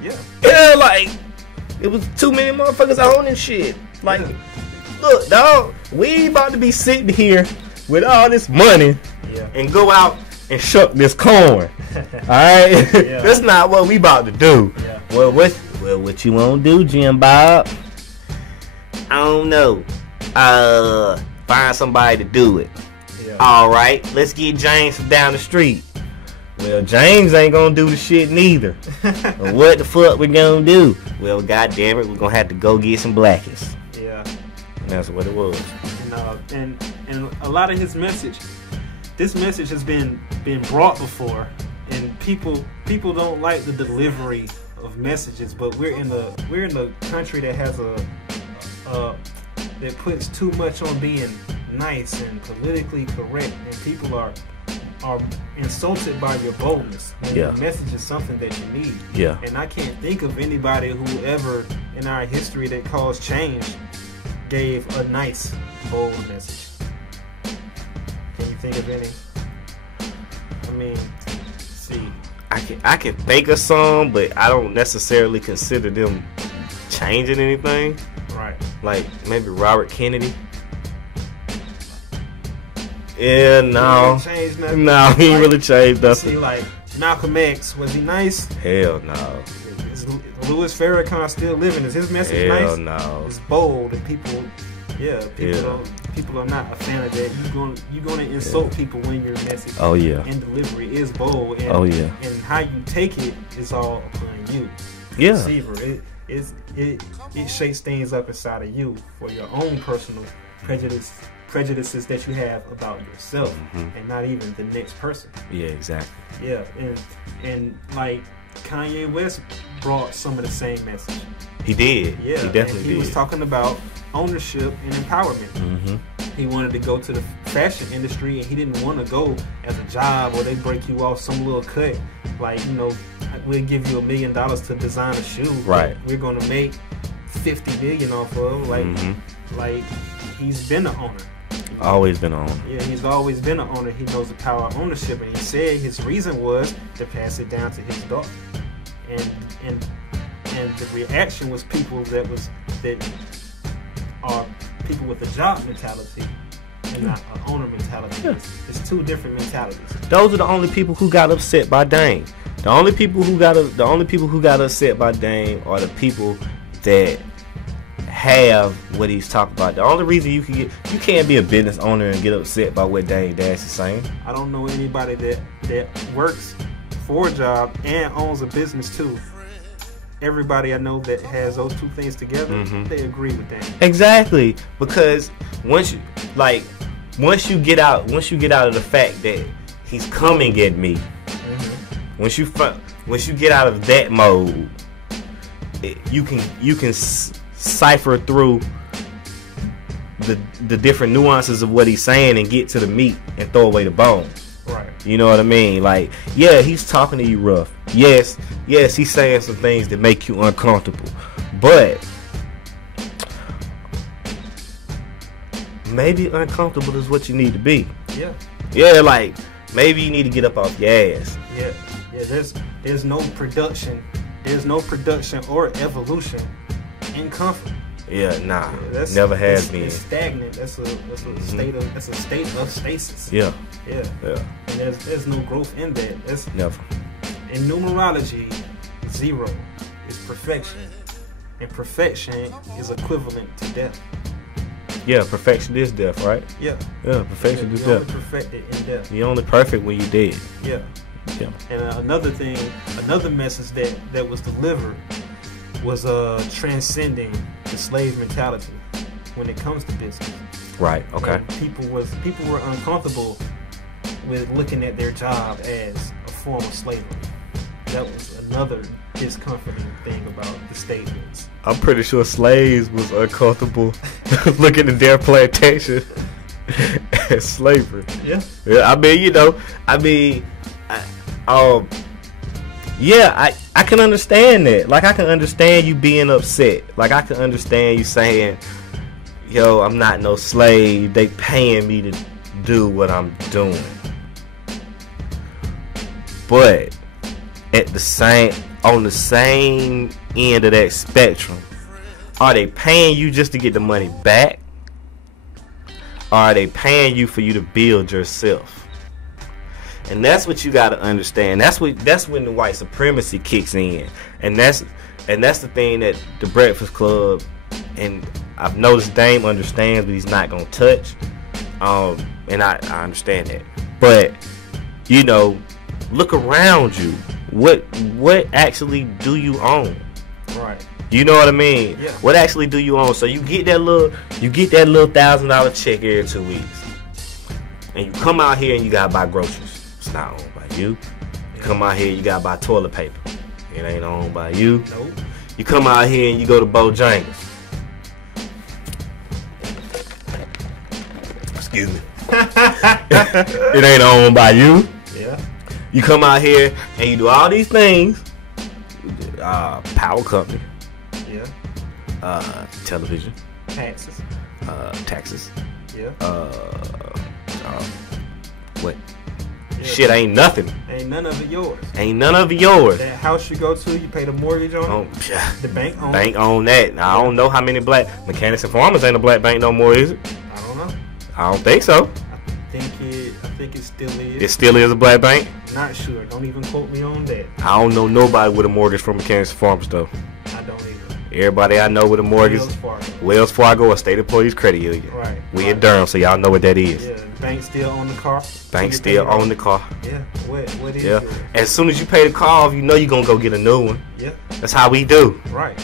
Yeah. Yeah, like, it was too many motherfuckers owning shit. Like, yeah. Look, dog, we ain't about to be sitting here with all this money, yeah, and go out and shuck this corn. Alright? Yeah. That's not what we about to do. Yeah. Well, what you wanna do, Jim Bob? I don't know. Find somebody to do it. Yeah. Alright, let's get James from down the street. Well, James ain't gonna do the shit neither. What the fuck we gonna do? Well, goddamn it, we're gonna have to go get some blackies. Yeah. And that's what it was. And a lot of his message, this message has been brought before, and people don't like the delivery of messages, but we're in the country that has that puts too much on being nice and politically correct, and people are insulted by your boldness. And yeah. The message is something that you need. Yeah. And I can't think of anybody who ever in our history that caused change gave a nice, bold message. Can you think of any? I mean, see. I can think of some, but I don't necessarily consider them changing anything. Right. Like maybe Robert Kennedy. Yeah, no. He ain't changed nothing. No, he ain't really changed nothing. See, like Malcolm X, was he nice? Hell no. Is Louis Farrakhan still living? Is his message nice? Hell no. It's bold, and people are not a fan of that. You're gonna insult people when your message and delivery is bold. And, and how you take it is all upon you. Yeah. Receiver. It shakes things up inside of you for your own personal prejudices that you have about yourself, and not even the next person. Yeah, exactly. Yeah, and like Kanye West brought some of the same message. He did. Yeah, he definitely did. He was talking about ownership and empowerment. He wanted to go to the fashion industry, and he didn't want to go as a job where they break you off some little cut. Like, we'll give you $1 million to design a shoe. Right. We're gonna make $50 million off of. Like he's been an owner. Always been an owner. Yeah, he's always been an owner. He knows the power of ownership, and he said his reason was to pass it down to his daughter. And the reaction was people that are people with a job mentality and not an owner mentality. Yeah. It's two different mentalities. Those are the only people who got upset by Dame. The only people who got upset by Dame are the people that have what he's talking about. The only reason you can't be a business owner and get upset by what Dame Dash is saying. I don't know anybody that works for a job and owns a business too. Everybody I know that has those two things together, they agree with that. Exactly, because once you get out of the fact that he's coming at me, once you get out of that mode, you can cipher through the different nuances of what he's saying and get to the meat and throw away the bone. Right. You know what I mean? Like, yeah, he's talking to you rough. Yes, he's saying some things that make you uncomfortable. But maybe uncomfortable is what you need to be. Yeah. Yeah, like maybe you need to get up off your ass. Yeah. There's no production. There's no production or evolution in comfort. Yeah, nah. Yeah, never has been. It's stagnant. That's a state of stasis. Yeah. Yeah. Yeah. And there's no growth in that. That's never. In numerology, 0 is perfection. And perfection is equivalent to death. Yeah, perfection is death, right? Yeah. Yeah, perfection is death. You're only perfected in death. You're only perfect when you're dead. Yeah. Yeah. And another message that was delivered was transcending the slave mentality when it comes to business. Right. Okay. And people were uncomfortable with looking at their job as a form of slavery. That was another discomforting thing about the statements. I'm pretty sure slaves was uncomfortable looking at their plantation as slavery. Yeah. Yeah. I can understand that. Like, I can understand you being upset. Like, I can understand you saying, yo, I'm not no slave. They paying me to do what I'm doing. But on the same end of that spectrum, are they paying you just to get the money back? Or are they paying you for you to build yourself? And that's what you got to understand. That's when the white supremacy kicks in. And that's the thing that the Breakfast Club, and I've noticed Dame understands, but he's not gonna touch. And I understand that. But you know, look around you. What actually do you own? Right. You know what I mean? Yeah. What actually do you own? So you get that little $1,000 check every 2 weeks, and you come out here and you gotta buy groceries. It's not owned by you. You come out here, you gotta buy toilet paper. It ain't owned by you. Nope. You come out here and you go to Bojangles. Excuse me. It ain't owned by you. Yeah. You come out here and you do all these things. Power company. Yeah. Television. Taxes. Taxes. Yeah. What? Yeah. Shit ain't nothing. Ain't none of it yours. Ain't none of it yours. That house you go to, you pay the mortgage on it. The bank owns it. Bank own that. Now, I don't know how many black mechanics and farmers ain't a black bank no more, is it? I don't know. I don't think so. I think it still is. It still is a black bank? Not sure. Don't even quote me on that. I don't know nobody with a mortgage from mechanics and farmers though. I don't either. Everybody I know with a mortgage, Wells Fargo or State Employees Credit Union. Right. We in Durham, so y'all know what that is. Yeah, the bank still own the car. Bank still own the car. Yeah. What is yeah. yours? As soon as you pay the car off, you know you're gonna go get a new one. Yeah. That's how we do. Right.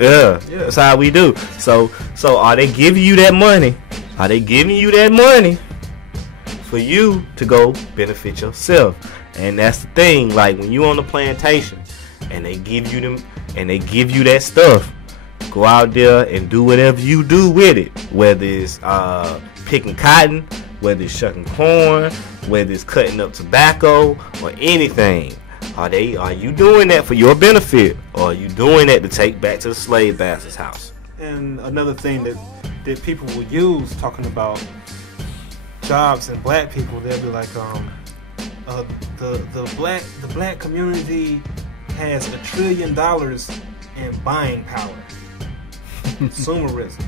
Yeah. That's how we do. So are they giving you that money? Are they giving you that money for you to go benefit yourself? And that's the thing. Like when you on the plantation and they give you them and they give you that stuff, go out there and do whatever you do with it. Whether it's picking cotton, whether it's shucking corn, whether it's cutting up tobacco or anything. Are you doing that for your benefit, or are you doing that to take back to the slave bastard's house? And another thing that people will use talking about jobs and black people, they'll be like, the black community has $1 trillion in buying power. Consumerism.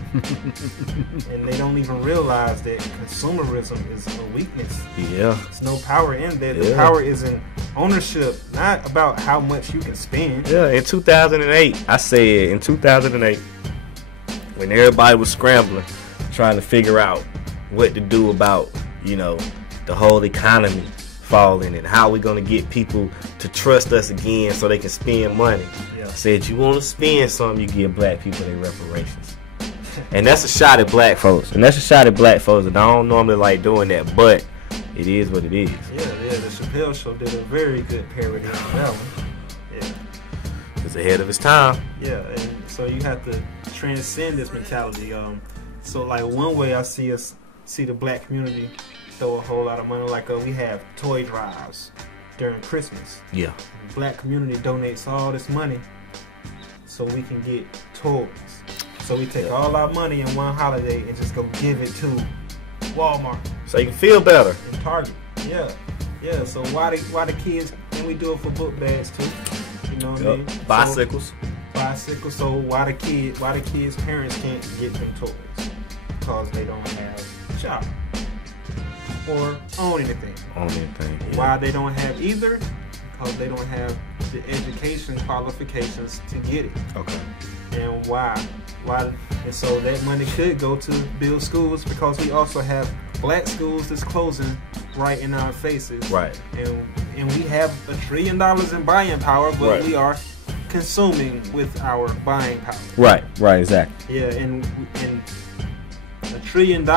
And they don't even realize that consumerism is a weakness. Yeah. There's no power in there. The power is in ownership, not about how much you can spend. Yeah, in 2008, I said in 2008, when everybody was scrambling, trying to figure out what to do about, the whole economy falling and how we're going to get people to trust us again so they can spend money. Yeah. I said, you want to spend something, you give black people their reparations. And that's a shot at black folks. And I don't normally like doing that, but it is what it is. Yeah, the Chappelle Show did a very good parody on that one. Yeah. It's ahead of its time. Yeah, and so you have to transcend this mentality. So like one way I see the black community throw a whole lot of money, like we have toy drives during Christmas. Yeah. The black community donates all this money so we can get toys. So we take all our money in one holiday and just go give it to Walmart. So you can feel better. And Target. Yeah. Yeah. So why the kids, and we do it for book bags too. You know what I mean? Bicycles. Bicycles. So why the kids' parents can't get them toys? Because they don't have a job or own anything. Yeah. Why they don't have either? Because they don't have the education qualifications to get it. Okay. And why? And so that money could go to build schools, because we also have black schools that's closing right in our faces. Right. And we have $1 trillion in buying power, but we are consuming with our buying power. Right. Exactly. Yeah, and $1 trillion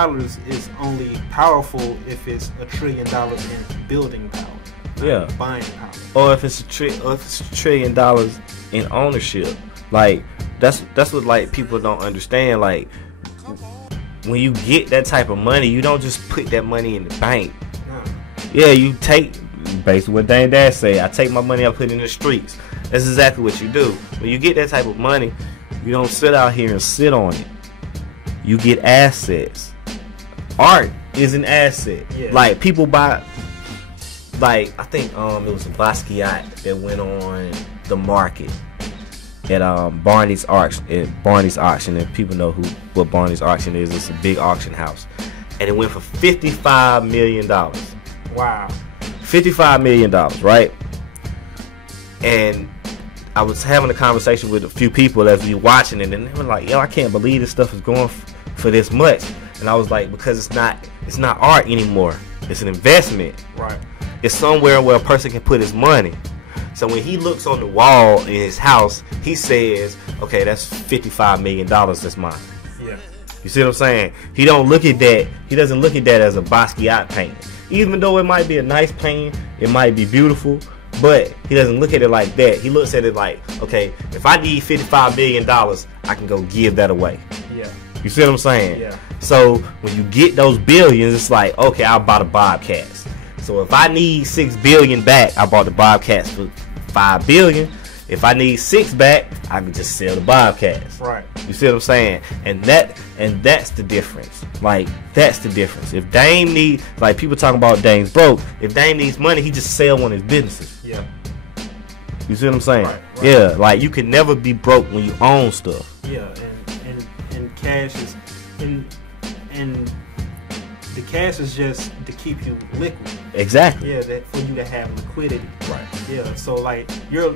is only powerful if it's $1 trillion in building power. Buying power. Or if it's $1 trillion in ownership. Like that's what like people don't understand. Like when you get that type of money, you don't just put that money in the bank. No. Yeah, you take basically what Dane Dad say. I take my money, I put it in the streets. That's exactly what you do. When you get that type of money, you don't sit out here and sit on it. You get assets. Art is an asset. Yeah. Like people buy. Like I think it was a Basquiat that went on the market at Barney's auction. And people know what Barney's auction is. It's a big auction house, and it went for $55 million. Wow, $55 million, right? And I was having a conversation with a few people as we watching it, and they were like, "Yo, I can't believe this stuff is going for this much." And I was like, because it's not art anymore. It's an investment. Right. It's somewhere where a person can put his money. So when he looks on the wall in his house, he says, okay, that's $55 million, that's mine. Yeah. You see what I'm saying? He don't look at that. He doesn't look at that as a Basquiat painting. Even though it might be a nice painting, it might be beautiful, but he doesn't look at it like that. He looks at it like, okay, if I need $55 million, I can go give that away. Yeah. You see what I'm saying? Yeah. So when you get those billions, it's like, okay, I'll buy the Bobcats. So if I need $6 billion back, I bought the Bobcats for $5 billion. If I need 6 back, I can just sell the Bobcats. Right. You see what I'm saying? And that's the difference. Like that's the difference. If Dame needs, like people talking about Dame's broke. If Dame needs money, he just sell one of his businesses. Yeah. You see what I'm saying? Right. Yeah. Like you can never be broke when you own stuff. Yeah, and cash is and the cash is just to keep you liquid. Exactly. Yeah, that for you to have liquidity. Right. Yeah. So like your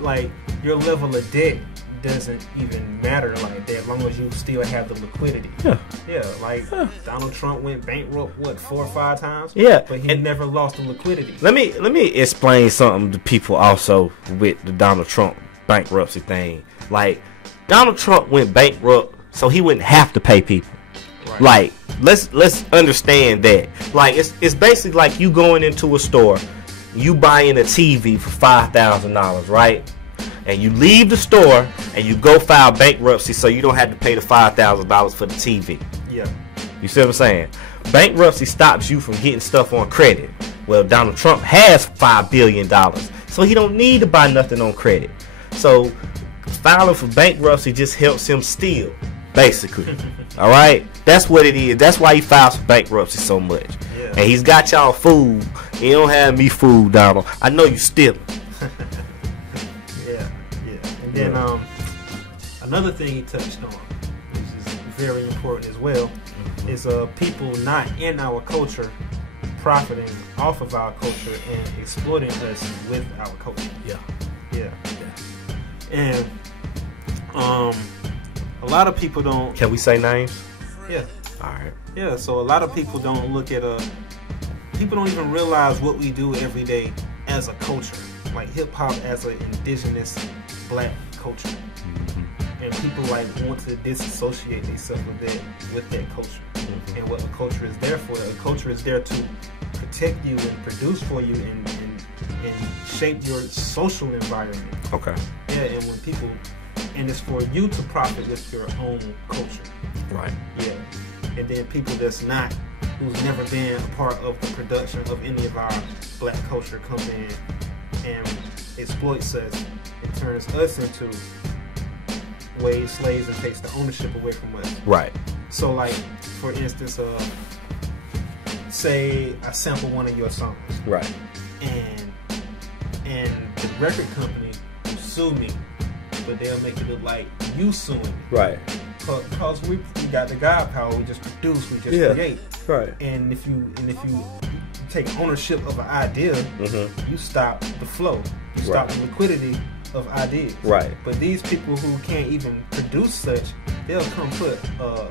level of debt doesn't even matter like that, as long as you still have the liquidity. Yeah. Yeah. Like Donald Trump went bankrupt 4 or 5 times. Yeah. But he never lost the liquidity. Let me explain something to people also with the Donald Trump bankruptcy thing. Like Donald Trump went bankrupt so he wouldn't have to pay people. Right. Like let's understand that. Like it's basically like you going into a store, you buying a TV for $5,000, right? And you leave the store and you go file bankruptcy so you don't have to pay the $5,000 for the TV. Yeah. You see what I'm saying? Bankruptcy stops you from getting stuff on credit. Well, Donald Trump has $5 billion, so he don't need to buy nothing on credit. So filing for bankruptcy just helps him steal, basically. All right? That's what it is. That's why he files for bankruptcy so much. Yeah. And he's got y'all fooled. He don't have me fooled, Donald. I know you stealing. And then another thing he touched on, which is very important as well, is people not in our culture profiting off of our culture and exploiting us with our culture. Yeah. And a lot of people don't. Can we say names? Yeah. All right. Yeah. So a lot of people don't look at people don't even realize what we do every day as a culture, like hip hop as an indigenous black culture. And people like want to disassociate themselves with that culture. And what the culture is there for. The culture is there to protect you and produce for you and shape your social environment. Okay. Yeah, and it's for you to profit with your own culture. Right. Yeah. And then people who's never been a part of the production of any of our black culture comes in and exploits us and turns us into wage slaves and takes the ownership away from us. Right. So, like, for instance, say I sample one of your songs. Right. And the record company will sue me, but they'll make it look like you suing me. Right. Because we got the God power, we just produce, we just create. Right. And if you take ownership of an idea, you stop the flow. You stop the liquidity of ideas. Right. But these people who can't even produce such, they'll come put a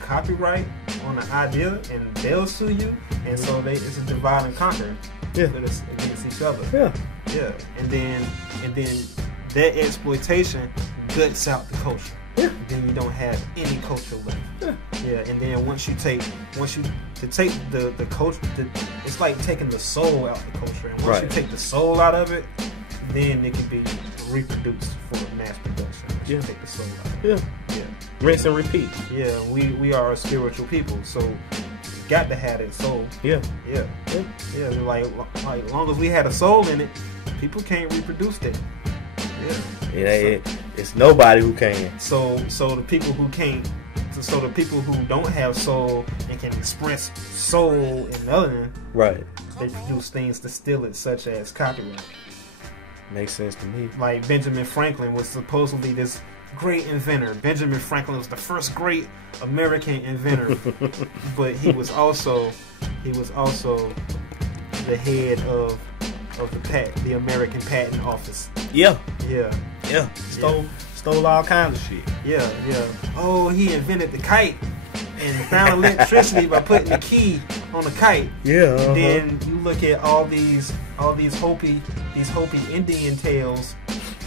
copyright on an idea and they'll sue you. And so it's a divide and conquer. Yeah. But it's against each other. Yeah. Yeah. And then that exploitation guts out the culture. Yeah. Then you don't have any culture left. Yeah. Yeah. And then once you take the culture, it's like taking the soul out of the culture. And once you take the soul out of it, then it can be reproduced for mass production. Once you take the soul out of it. Yeah. Yeah. Rinse and repeat. Yeah. We are a spiritual people, so you got to have that soul. Yeah. Yeah. Yeah. Like long as we had a soul in it, people can't reproduce that. Yeah. It's nobody who can. So the people who can't, so the people who don't have soul and can express soul in melanin, right? They produce things to steal it, such as copyright. Makes sense to me. Like Benjamin Franklin was supposedly this great inventor. Benjamin Franklin was the first great American inventor, but he was also the head of the American Patent Office. Yeah. Yeah. Yeah. Stole all kinds of shit. Yeah, yeah. Oh, he invented the kite and found electricity by putting the key on the kite. Yeah. And then you look at all these Hopi Indian tales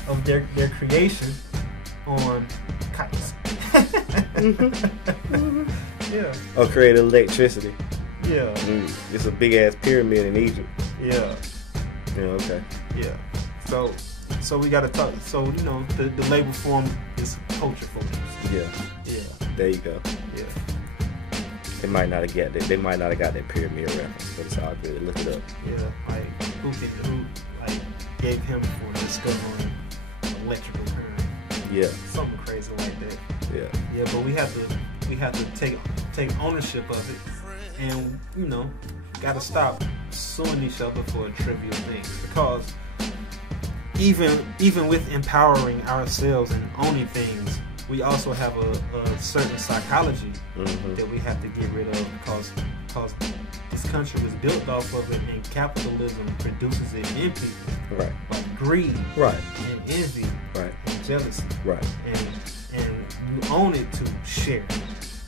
of their creation on kites. Yeah. Or create electricity. Yeah. It's a big ass pyramid in Egypt. Yeah. Yeah. Okay. Yeah. So we gotta talk. So the label form is culture focused. Yeah. Yeah. There you go. Yeah. They might not have got that. They might not have got that pyramid reference, but it's all good. Look it up. Yeah. Like who gave him for discovering electrical current? Yeah. Something crazy like that. Yeah. Yeah. But we have to take ownership of it, and gotta stop suing each other for trivial things, because even with empowering ourselves and owning things, we also have a certain psychology that we have to get rid of, because this country was built off of it, and capitalism produces it in people. Right. Like greed. Right. And envy. Right. And jealousy. Right. And you own it to share.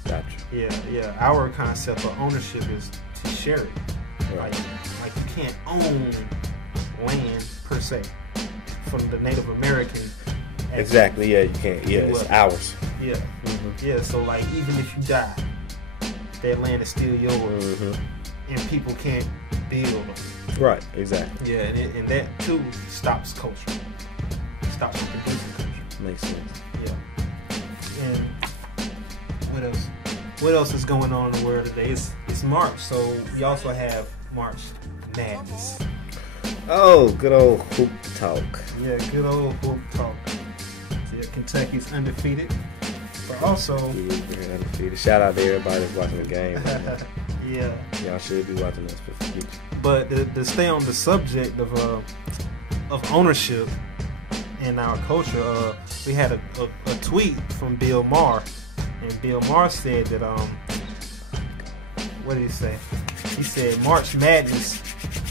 Gotcha. Yeah. Our concept of ownership is to share it. Right. Like you can't own land per se from the Native American. Exactly. Yeah, you can't. Yeah, it's ours. Yeah. Yeah. So like, even if you die, that land is still yours, and people can't build. Right. Exactly. Yeah, and that too stops culture. Stops producing culture. Makes sense. Yeah. And what else? What else is going on in the world today? It's March, so we also have March Madness. Oh, good old hoop talk. Yeah, good old hoop talk. So yeah, Kentucky's undefeated, but also we're undefeated. Shout out to everybody that's watching the game. Yeah, y'all should be watching us for future. But to stay on the subject of ownership in our culture, we had a tweet from Bill Maher. And Bill Maher said that, what did he say? He said March Madness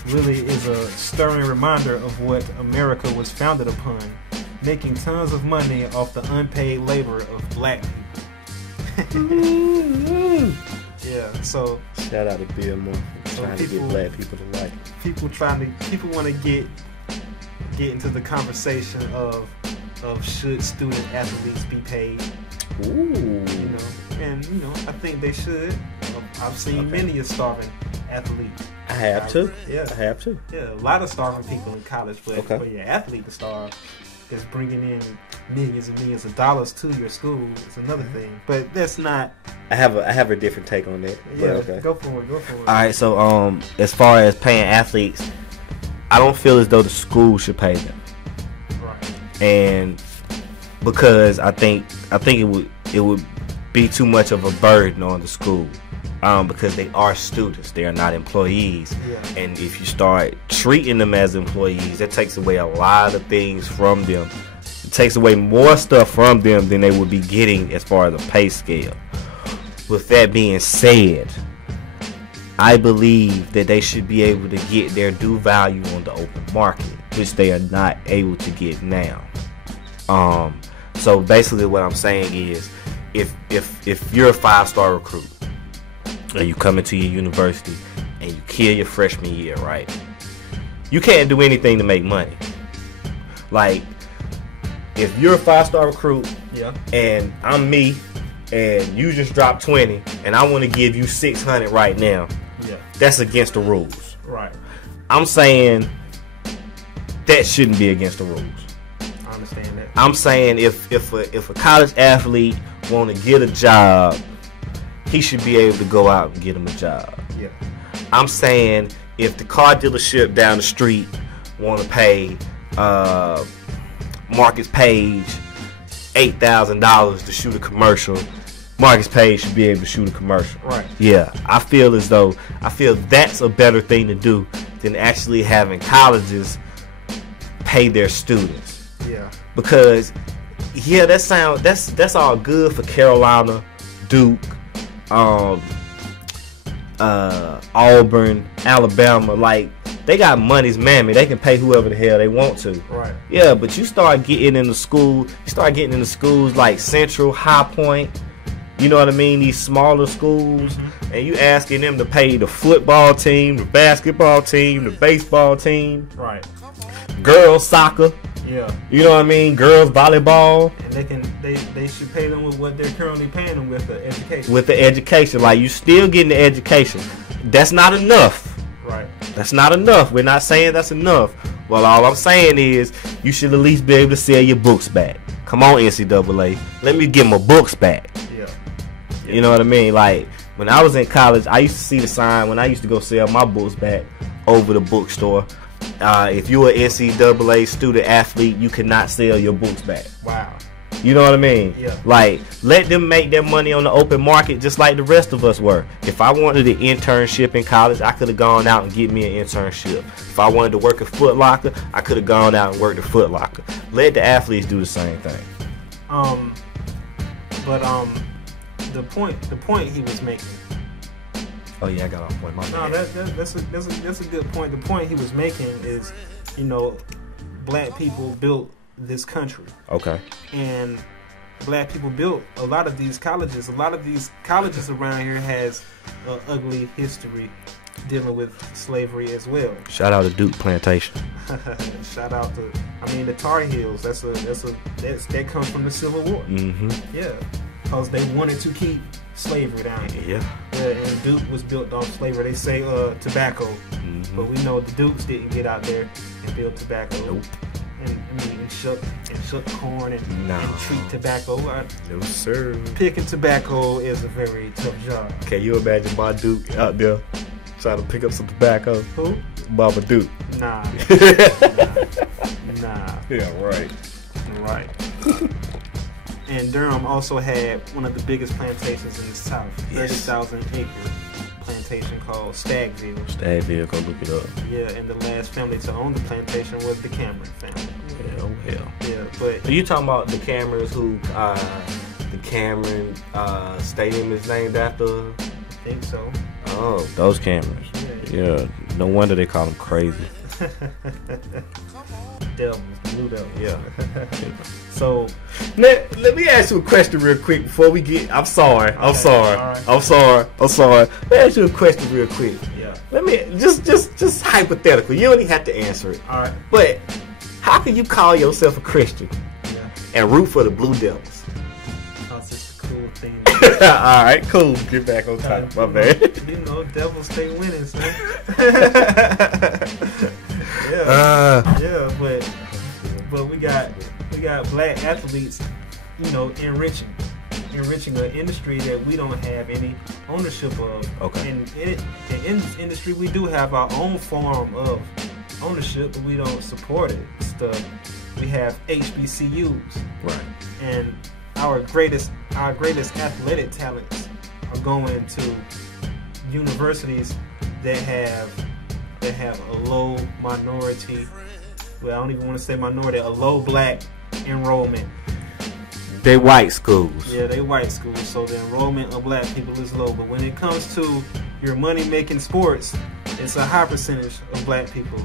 really is a stirring reminder of what America was founded upon, making tons of money off the unpaid labor of black people. Yeah, so shout out to Bill Maher for trying to get black people to like it. People want to get into the conversation of should student athletes be paid. Ooh. And I think they should. I've seen many a starving athlete. I have too. Yeah, I have too. Yeah, a lot of starving people in college, but for your athlete to starve, is bringing in millions and millions of dollars to your school. It's another thing, but that's not. I have a different take on that. Yeah, okay. Go for it. All right, so as far as paying athletes, I don't feel as though the school should pay them. Right. And because I think it would be too much of a burden on the school. Because they are students, they are not employees. Yeah. And if you start treating them as employees, that takes away a lot of things from them. It takes away more stuff from them than they would be getting as far as a pay scale. With that being said, I believe that they should be able to get their due value on the open market, which they are not able to get now. So basically what I'm saying is, if you're a 5-star recruit, and you come into your university and you kill your freshman year, right? You can't do anything to make money. Like, if you're a 5-star recruit, yeah, and I'm me, and you just dropped 20, and I want to give you 600 right now, yeah, that's against the rules. right. I'm saying that shouldn't be against the rules. I understand that. I'm saying if a college athlete want to get a job, he should be able to go out and get him a job. Yeah. I'm saying if the car dealership down the street want to pay Marcus Page $8,000 to shoot a commercial, Marcus Page should be able to shoot a commercial. Right. Yeah. I feel that's a better thing to do than actually having colleges pay their students. Yeah. Because yeah, that's all good for Carolina, Duke, Auburn, Alabama. Like, they got money's mammy. They can pay whoever the hell they want to. Right. Yeah, but you start getting into schools like Central, High Point, you know what I mean, these smaller schools, and you asking them to pay the football team, the basketball team, the baseball team, Right. girls soccer, Yeah. you know what I mean, girls volleyball. And they should pay them with what they're currently paying them with the education. With the education, like, you still getting the education. That's not enough. Right. That's not enough. We're not saying that's enough. Well, all I'm saying is you should at least be able to sell your books back. Come on, NCAA. Let me get my books back. Yeah. You know what I mean? Like, when I was in college, I used to see the sign when I used to go sell my books back over the bookstore. If you're an NCAA student athlete, you cannot sell your books back. Wow. You know what I mean? Yeah. Like, let them make their money on the open market just like the rest of us were. If I wanted an internship in college, I could have gone out and get me an internship. If I wanted to work at Foot Locker, I could have gone out and worked at Foot Locker. Let the athletes do the same thing. The point he was making. Oh yeah, I got off point. My No, bad. that's a good point. The point he was making is, black people built this country. Okay. And black people built a lot of these colleges. A lot of these colleges around here has an ugly history dealing with slavery as well. Shout out to Duke Plantation. Shout out to, the Tar Heels. That comes from the Civil War. Mm-hmm. Yeah, because they wanted to keep slavery down here. Yeah. And Duke was built off slavery. They say tobacco, but we know the Dukes didn't get out there and build tobacco. Nope. And shuck corn and treat tobacco. No sir. Picking tobacco is a very tough job. Can you imagine my Duke out there trying to pick up some tobacco? Who? Mama Duke. Nah. Nah. Yeah, right. Right. And Durham also had one of the biggest plantations in the South. 30,000 acre plantation called Stagville. Stagville, go look it up. Yeah, and the last family to own the plantation was the Cameron family. Well. Yeah, but Are you talking about the Camerons who the Cameron Stadium is named after? I think so. Oh, those Camerons. Yeah. No wonder they call them crazy. Devils, Blue Devils. Yeah. So let me ask you a question real quick before we get. I'm sorry. All right. I'm sorry. Let me ask you a question real quick. Yeah. Let me just hypothetical. You don't even have to answer it. All right. But how can you call yourself a Christian and root for the Blue Devils? Because it's a cool thing. All right, cool. Get back on top. My bad. Devils stay winning, son. But we got black athletes, enriching an industry that we don't have any ownership of. Okay. And in this industry, we do have our own form of ownership, but we don't support it. We have HBCUs. Right. and our greatest athletic talents are going to universities that have a low minority. Well, I don't even want to say minority, a low black enrollment. They white schools. Yeah, they white schools, so the enrollment of black people is low. But when it comes to your money-making sports, it's a high percentage of black people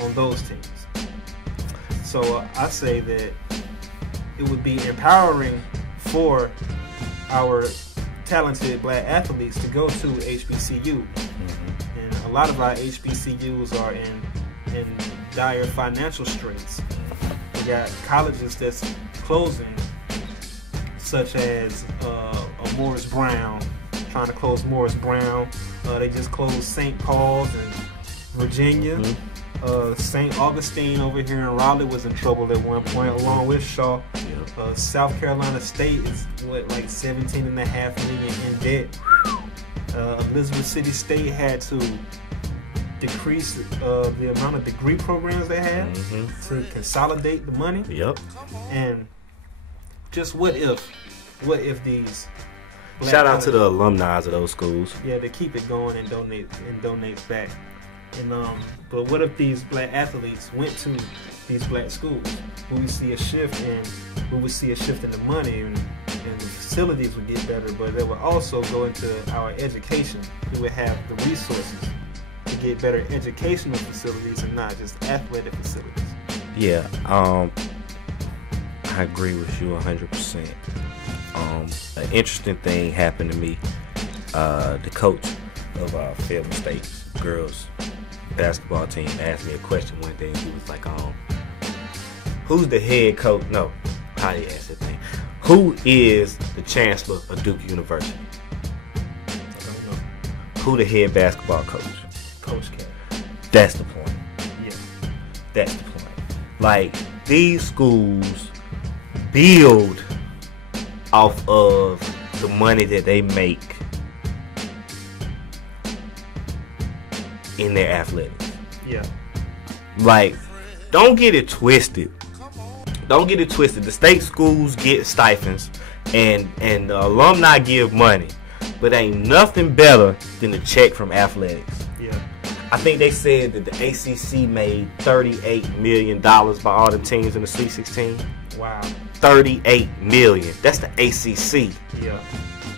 on those teams. So I say that it would be empowering for our talented black athletes to go to HBCU. And a lot of our HBCUs are in dire financial straits. We got colleges that's closing, such as Morris Brown, trying to close Morris Brown. They just closed St. Paul's in Virginia. St. Augustine over here in Raleigh was in trouble at one point, along with Shaw. South Carolina State is like $17.5 million in debt. Elizabeth City State had to decrease the amount of degree programs they had to consolidate the money. And just what if these shout out to the alumni of those schools. Yeah, to keep it going and donate back. And but what if these black athletes went to these black schools? Will we see a shift in the money, and the facilities would get better, but they would also go into our education. We would have the resources to get better educational facilities and not just athletic facilities. Yeah, I agree with you 100%. An interesting thing happened to me. The coach of Fayetteville State girls basketball team asked me a question one day, and he was like, who's the head coach? No, how do you ask that thing? Who is the chancellor of Duke University? I don't know. Who the head basketball coach? Coach K. That's the point. Yeah. That's the point. Like, these schools build off of the money that they make in their athletics. Yeah. Like, don't get it twisted. Don't get it twisted. The state schools get stipends and the alumni give money, but ain't nothing better than the check from athletics. Yeah. I think they said that the ACC made $38 million by all the teams in the Sweet 16. Wow. $38 million. That's the ACC. Yeah.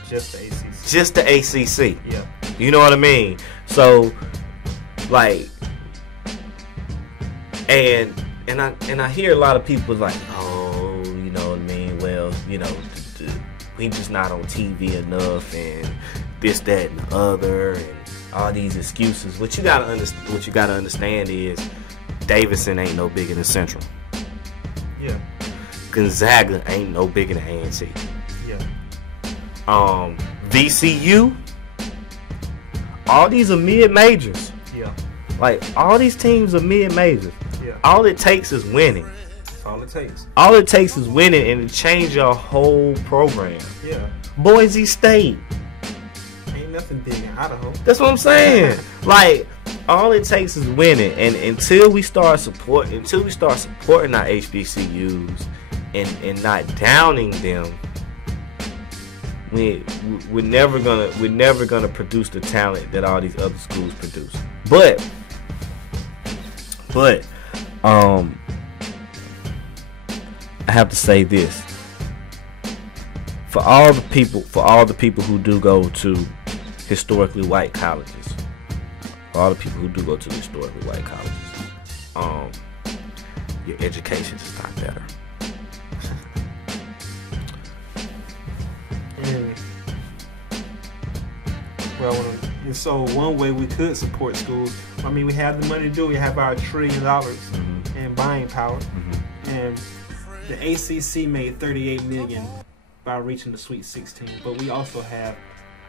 Just the ACC. Just the ACC. Yeah. You know what I mean? So, like, and I hear a lot of people like, oh, you know what I mean? Well, you know, we just not on TV enough, and this, that, and the other, and all these excuses. What you gotta understand is Davidson ain't no bigger than Central. Yeah. Gonzaga ain't no bigger than A&T. Yeah. VCU, all these are mid-majors. Yeah. Like, all these teams are mid-majors. Yeah. All it takes is winning. That's all it takes. All it takes is winning, and it change your whole program. Yeah. Boise State. Ain't nothing big in Idaho. That's what I'm saying. Like, all it takes is winning, and until we start supporting our HBCUs and not downing them, we're never gonna produce the talent that all these other schools produce. But I have to say this. For all the people who do go to historically white colleges, your education is not better. And so one way we could support schools, I mean, we have the money to do it. We have our $1 trillion in buying power. And the ACC made $38 million by reaching the Sweet 16. But we also have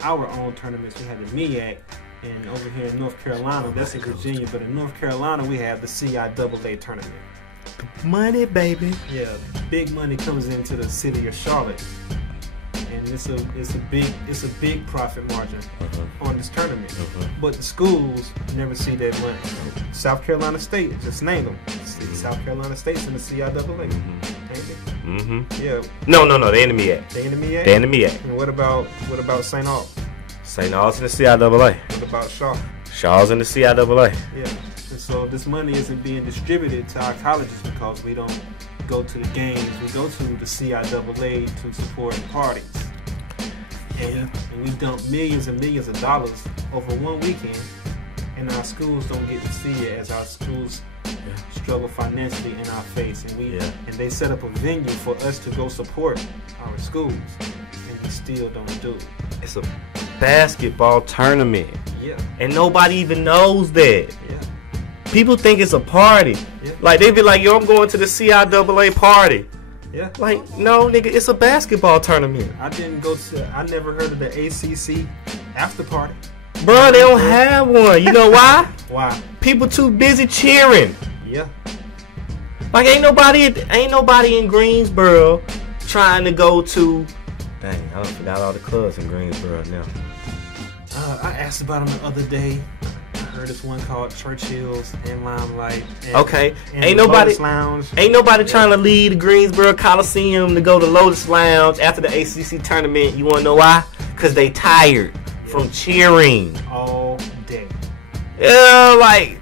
our own tournaments. We have the MEAC, and over here in North Carolina, that's in Virginia. But in North Carolina, we have the CIAA tournament. Money, baby. Yeah, big money comes into the city of Charlotte. And it's a big profit margin on this tournament. But the schools never see that money. South Carolina State, just name them. South Carolina State's in the CIAA. Ain't it? Yeah. No, the Enemy Act. The Enemy Act? The Enemy Act. And what about St. Aug? St. Aug's in the CIAA. What about Shaw? Shaw's in the CIAA. Yeah. And so this money isn't being distributed to our colleges because we don't go to the games. We go to the CIAA to support parties. And we dump millions and millions of dollars over one weekend, and our schools don't get to see it as our schools struggle financially in our face. And they set up a venue for us to go support our schools, and we still don't do it. It's a basketball tournament. Yeah. And nobody even knows that. Yeah. People think it's a party. Yeah. Like, they be like, yo, I'm going to the CIAA party. Yeah. Like, no, nigga, it's a basketball tournament. I never heard of the ACC after party. Bro, they don't have one. You know why? Why? People too busy cheering. Yeah. Like, ain't nobody in Greensboro trying to go to. Dang, I forgot all the clubs in Greensboro now. I asked about them the other day. I heard this one called Churchill's and Limelight. And, and ain't nobody trying to leave the Greensboro Coliseum to go to Lotus Lounge after the ACC tournament. You want to know why? Because they tired from cheering all day. Yeah, like,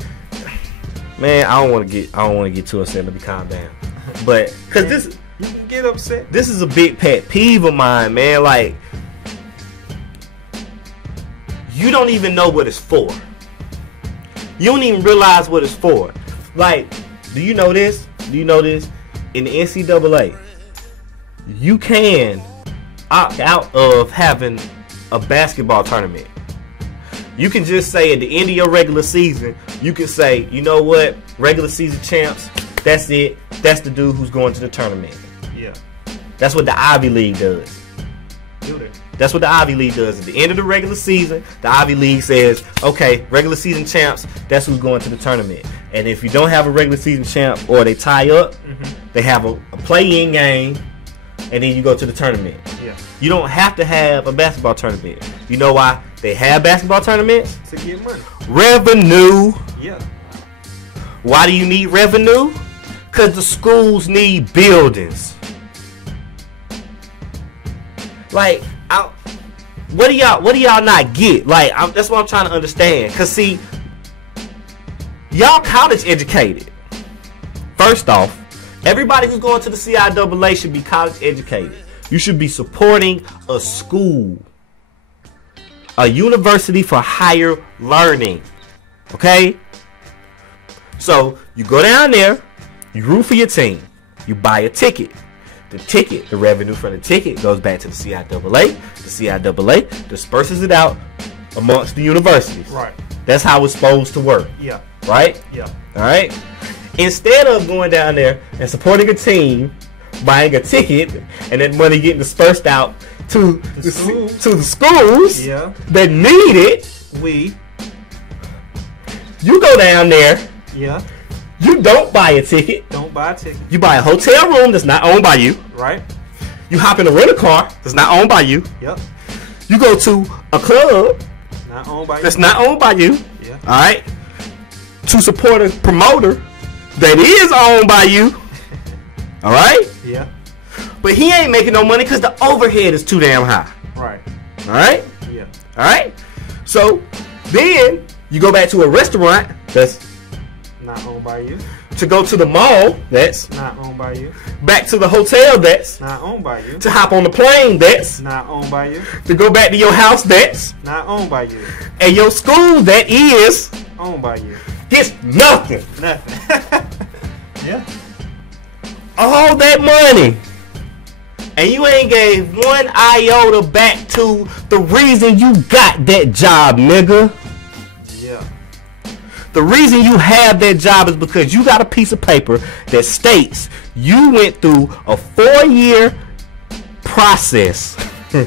man, I don't want to get too upset. Let me calm down. But because you can get upset. This is a big pet peeve of mine, man. Like, you don't even know what it's for. You don't even realize what it's for. Like, do you know this? In the NCAA, you can opt out of having a basketball tournament. You can just say at the end of your regular season, you can say, you know what, regular season champs, that's it. That's the dude who's going to the tournament. Yeah. That's what the Ivy League does. Do they? That's what the Ivy League does. At the end of the regular season, the Ivy League says, okay, regular season champs, that's who's going to the tournament. And if you don't have a regular season champ or they tie up, they have a play-in game, and then you go to the tournament. Yeah. You don't have to have a basketball tournament. You know why they have basketball tournaments? To get money. Revenue. Yeah. Why do you need revenue? Because the schools need buildings. Like, what do y'all not get? Like, that's what I'm trying to understand. Cause see, y'all college educated. First off, everybody who's going to the CIAA should be college educated. You should be supporting a school, a university for higher learning. Okay? So you go down there, you root for your team, you buy a ticket. The revenue from the ticket goes back to the CIAA. The CIAA disperses it out amongst the universities. Right. That's how it's supposed to work. Yeah. Right? Yeah. All right? Instead of going down there and supporting a team, buying a ticket, and that money getting dispersed out to the schools that need it, you go down there. Yeah. You don't buy a ticket. Don't buy a ticket. You buy a hotel room that's not owned by you. Right. You hop in a rental car that's not owned by you. Yep. You go to a club not owned by you. That's not owned by you. Yeah. All right. To support a promoter that is owned by you. All right. Yeah. But he ain't making no money because the overhead is too damn high. Right. All right. Yeah. All right. So then you go back to a restaurant that's not owned by you. To go to the mall that's not owned by you. Back to the hotel that's not owned by you. To hop on the plane that's not owned by you. To go back to your house that's not owned by you. And your school that is owned by you. Gets nothing. Nothing. Yeah. All that money. And you ain't gave one iota back to the reason you got that job, nigga. Yeah. The reason you have that job is because you got a piece of paper that states you went through a 4-year process. Yeah.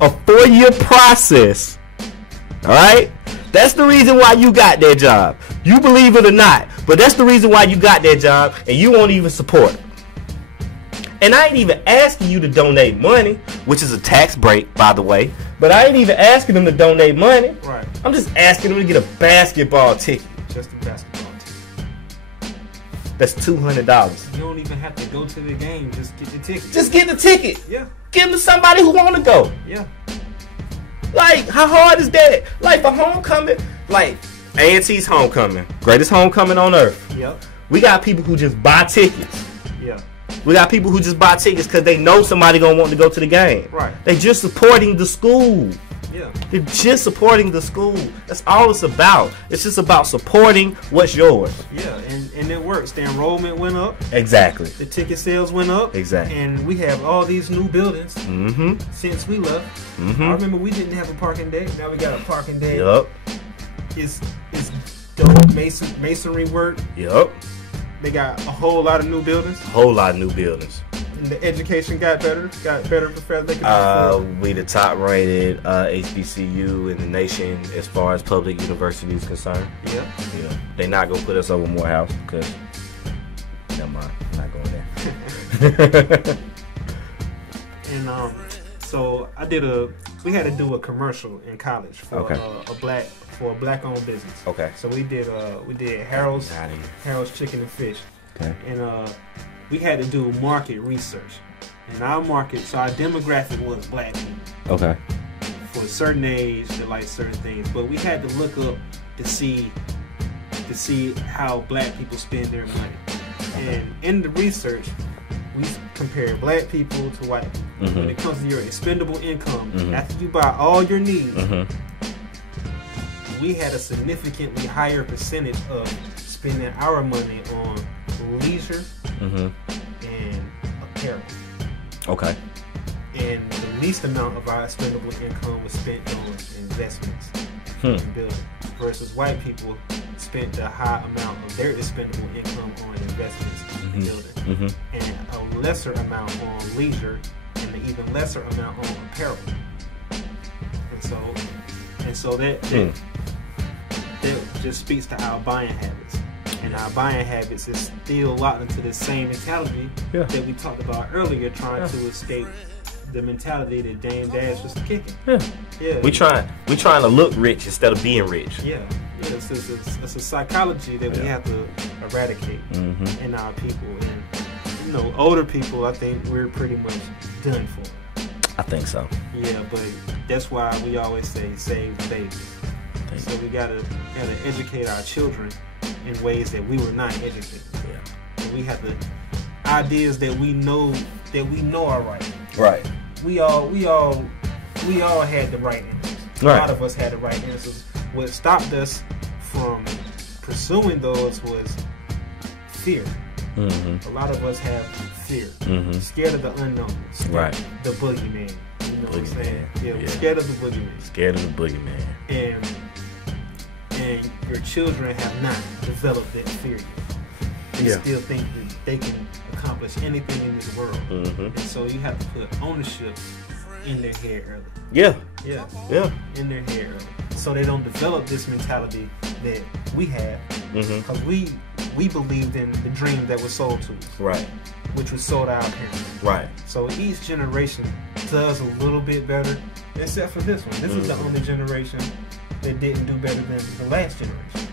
A 4-year process. Alright? That's the reason why you got that job. You believe it or not, but that's the reason why you got that job, and you won't even support it. And I ain't even asking you to donate money, which is a tax break, by the way. But I ain't even asking them to donate money. Right. I'm just asking them to get a basketball ticket. Just a basketball ticket. That's $200. You don't even have to go to the game. Just get the ticket. Just get the ticket. Yeah. Give them to somebody who want to go. Yeah. Like, how hard is that? Like, for homecoming, like, A&T's homecoming. Greatest homecoming on earth. Yep. We got people who just buy tickets. Yeah. We got people who just buy tickets because they know somebody gonna want to go to the game. Right. They just supporting the school. Yeah. They're just supporting the school. That's all it's about. It's just about supporting what's yours. Yeah, and it works. The enrollment went up. Exactly. The ticket sales went up. Exactly. And we have all these new buildings since we left. I remember we didn't have a parking deck. Now we got a parking deck. Yup. It's dope masonry work. Yup. They got a whole lot of new buildings. A whole lot of new buildings. And the education got better for further. They can we the top rated HBCU in the nation as far as public university is concerned. Yeah. You know, they not gonna put us over Morehouse because never mind, I'm not going there. And so we had to do a commercial in college for a black owned business. Okay. So we did Harold's Chicken and Fish. Okay. And we had to do market research. And our demographic was black people. Okay. For a certain age that like certain things. But we had to look up to see how black people spend their money. Okay. And in the research, we compare black people to white people. When it comes to your expendable income, after you buy all your needs, we had a significantly higher percentage of spending our money on leisure and apparel. Okay. And the least amount of our expendable income was spent on investments and building, versus white people spent a high amount of their expendable income on investments and building, and a lesser amount on leisure, and an even lesser amount on apparel. And so that just speaks to our buying habits. And our buying habits is still locked into the same mentality that we talked about earlier, trying to escape the mentality that Dame Dash was kicking. We trying to look rich instead of being rich. It's a psychology that we have to eradicate in our people. And older people, I think we're pretty much done for. I think so. Yeah, but that's why we always say save the babies. So we gotta educate our children in ways that we were not educated. And we have the ideas that we know are right. Right. We all had the right answers. A lot of us had the right answers. What stopped us from pursuing those was fear. A lot of us have fear. Scared of the unknown. The boogeyman. You know what I'm saying? We're scared of the boogeyman. Scared of the boogeyman. And your children have not developed that fear yet. They still think that they can accomplish anything in this world. And so you have to put ownership in their head early. In their head early. So they don't develop this mentality that we had. Because we believed in the dream that was sold to us. Which was sold to our parents. So each generation does a little bit better, except for this one. This is the only generation that didn't do better than the last generation.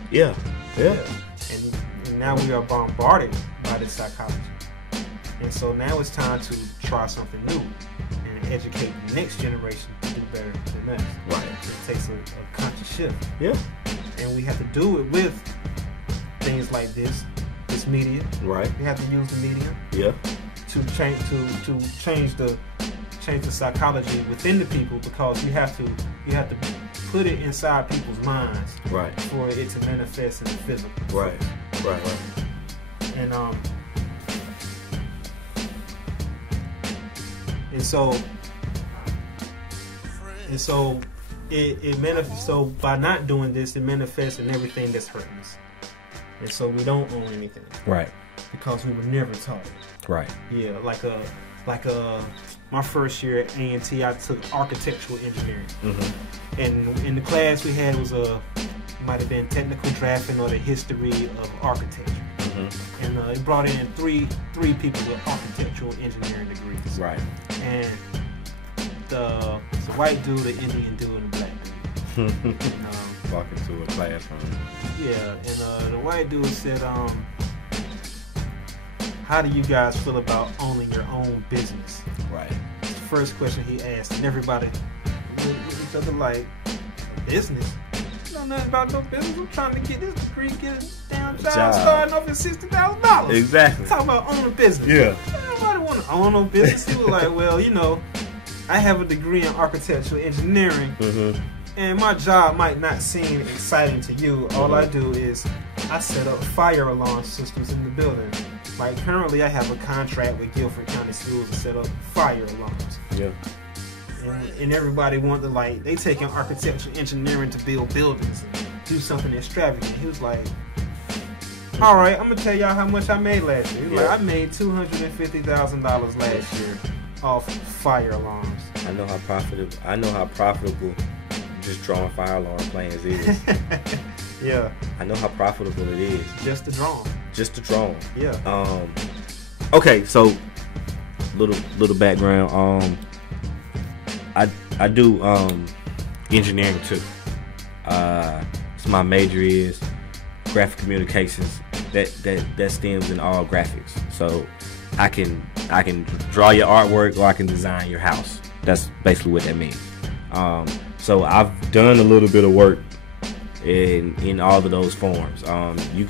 And now we are bombarded by this psychology. And so now it's time to try something new and educate the next generation to do better than us. It takes a conscious shift. And we have to do it with things like this media. We have to use the media to change the psychology within the people, because you have to put it inside people's minds for it to manifest in the physical. And so it manifests. So by not doing this, it manifests in everything that's hurting us. And so we don't own anything. Because we were never taught it. Like my first year at A&T, I took architectural engineering. And in the class we had was might have been technical drafting or the history of architecture. And it brought in three people with architectural engineering degrees. And the white dude, the Indian dude, and the black dude. Walking to a classroom. And the white dude said, how do you guys feel about owning your own business? Right. It's the first question he asked, and everybody looked at each other like, a business? You know nothing about no business. I'm trying to get this degree, get a damn job starting off at $60,000. Exactly. Talking about owning a business. Yeah. Nobody want to own no business. He was like, well, you know, I have a degree in architectural engineering, and my job might not seem exciting to you. All I do is I set up fire alarm systems in the building. Like currently, I have a contract with Guilford County Schools to set up fire alarms. Yeah. And everybody wanted to, like, they taking architectural engineering to build buildings and do something extravagant. He was like, all right, I'm gonna tell y'all how much I made last year. He was like, I made $250,000 last year off fire alarms. I know how profitable just drawing fire alarm plans is. Yeah. I know how profitable it is. Just to draw them. Just to draw them. Yeah. Okay, so little background. I do engineering too. So my major is graphic communications. That stems in all graphics. So I can draw your artwork, or I can design your house. That's basically what that means. So I've done a little bit of work in all of those forms. You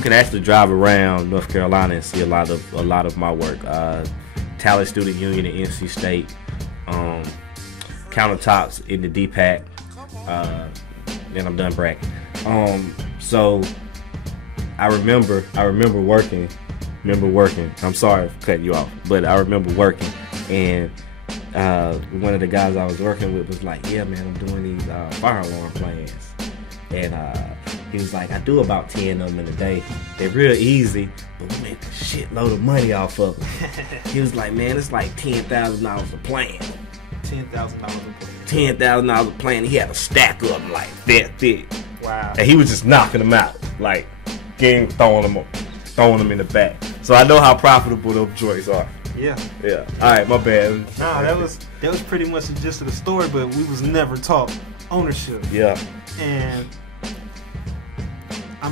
can actually drive around North Carolina and see a lot of my work. Talent Student Union at NC State, countertops in the DPAC, and I'm done bragging. So I remember working. I'm sorry for cutting you off, but I remember working, and one of the guys I was working with was like, yeah, man, I'm doing these fire alarm plans. And he was like, I do about 10 of them in a day. They're real easy, but we make a shitload of money off of them. He was like, man, it's like $10,000 a plan. $10,000 a plan. $10,000 a plan. He had a stack of them like that thick. Wow. And he was just knocking them out, like throwing them in the back. So I know how profitable those joints are. Yeah. Yeah. All right, my bad. Nah, that was pretty much the gist of the story, but we was never taught ownership. Yeah. And I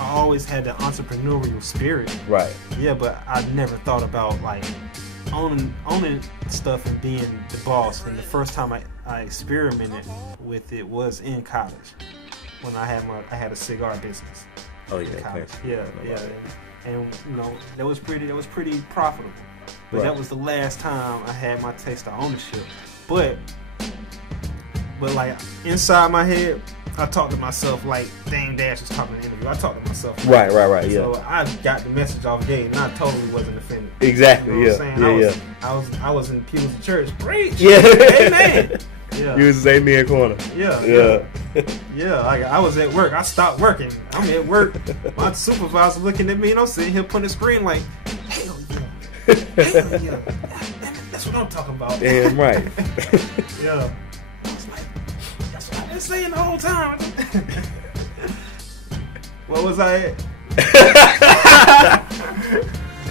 always had the entrepreneurial spirit. Right. Yeah, but I never thought about like owning stuff and being the boss. And the first time I experimented with it was in college when I had a cigar business. Oh yeah. In college. Okay. Yeah. And you know, that was pretty profitable. But that was the last time I had my taste of ownership. But like inside my head, I talked to myself like Dame Dash was talking in the interview. I talked to myself. Right. So Yeah. I got the message off gate, and I totally wasn't offended. Exactly. You know what I'm saying? Yeah. I was in pews of church. Preach. Yeah. Amen. Yeah. You was the amen corner. Yeah. Like I was at work. I stopped working. I'm at work. My supervisor looking at me, and I'm sitting here putting a screen like, hell yeah. That's what I'm talking about. Damn right. Yeah. I was like, that's what I've been saying the whole time. What was I at?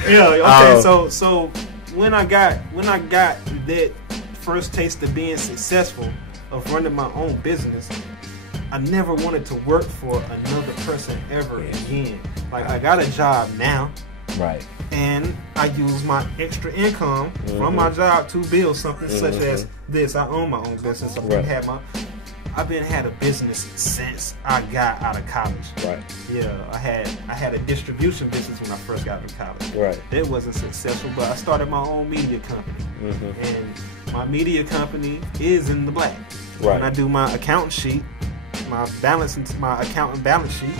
Yeah. Okay. So when I got that first taste of being successful, of running my own business, I never wanted to work for another person ever again. Like I got a job now. Right. And I use my extra income from my job to build something such as this. I own my own business. I've been had a business since I got out of college. Right. Yeah, I had a distribution business when I first got out of college. Right. That wasn't successful, but I started my own media company. And my media company is in the black. Right. When I do my accountant sheet, my accountant balance sheet,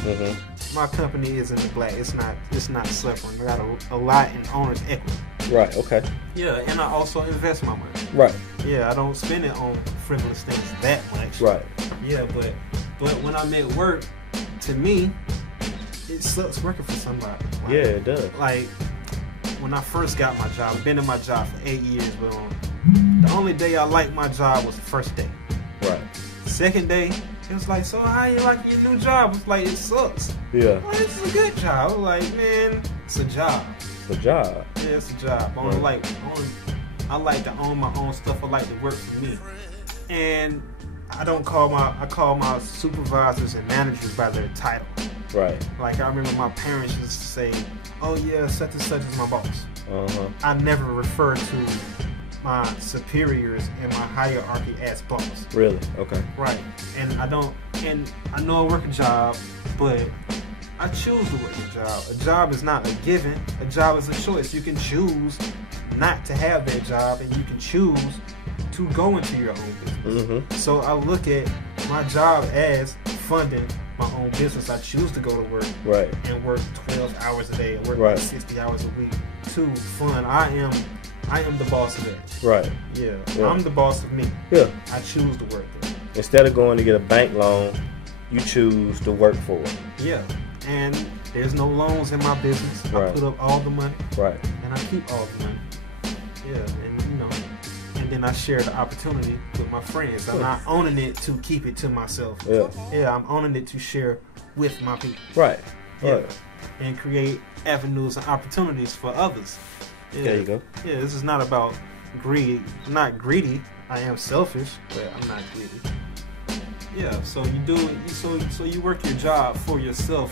my company is in the black. It's not suffering. I got a lot in owner's equity. Right. Okay. Yeah, and I also invest my money. Right. Yeah, I don't spend it on frivolous things that much. Right. Yeah, but when I'm at work, to me, it sucks working for somebody. Like, yeah, it does. Like when I first got my job, I've been in my job for 8 years, but the only day I liked my job was the first day. Right. Second day, it was like, so how you like your new job? It's like, it sucks. Yeah. Like, this is a good job. I was like, man, it's a job. It's a job. Yeah, it's a job. I like to own my own stuff. I like to work for me. And I call my supervisors and managers by their title. Right. Like I remember my parents used to say, "Oh yeah, such and such is my boss." I never refer to my superiors and my hierarchy as boss. Really? Okay. Right. And I know I work a job, but I choose to work a job. A job is not a given. A job is a choice. You can choose not to have that job, and you can choose to go into your own business. So I look at my job as funding my own business. I choose to go to work and work 12 hours a day and work 60 hours a week to fund. I am the boss of that. Right. Yeah. I'm the boss of me. Yeah. I choose to work there. Instead of going to get a bank loan, you choose to work for it. Yeah. And there's no loans in my business. I put up all the money. Right. And I keep all the money. Yeah. And and then I share the opportunity with my friends. I'm not owning it to keep it to myself. Yeah. Yeah, I'm owning it to share with my people. Right. Yeah. And create avenues and opportunities for others. Yeah. There you go. Yeah, this is not about greed. I'm not greedy. I am selfish, but I'm not greedy. Yeah, so you do so you work your job for yourself,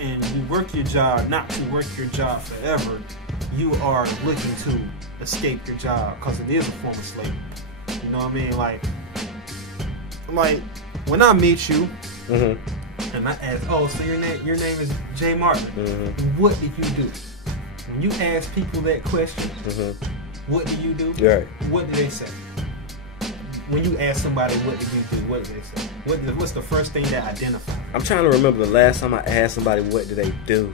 and you work your job not to work your job forever. You are looking to escape your job because it is a form of slavery. You know what I mean? Like when I meet you, and I ask, "Oh, so your name is Jay Martin? What did you do?" When you ask people that question, what do you do? Right. What do they say? When you ask somebody, what did you do? What do they say? What's the first thing that identifies? I'm trying to remember the last time I asked somebody, what do they do?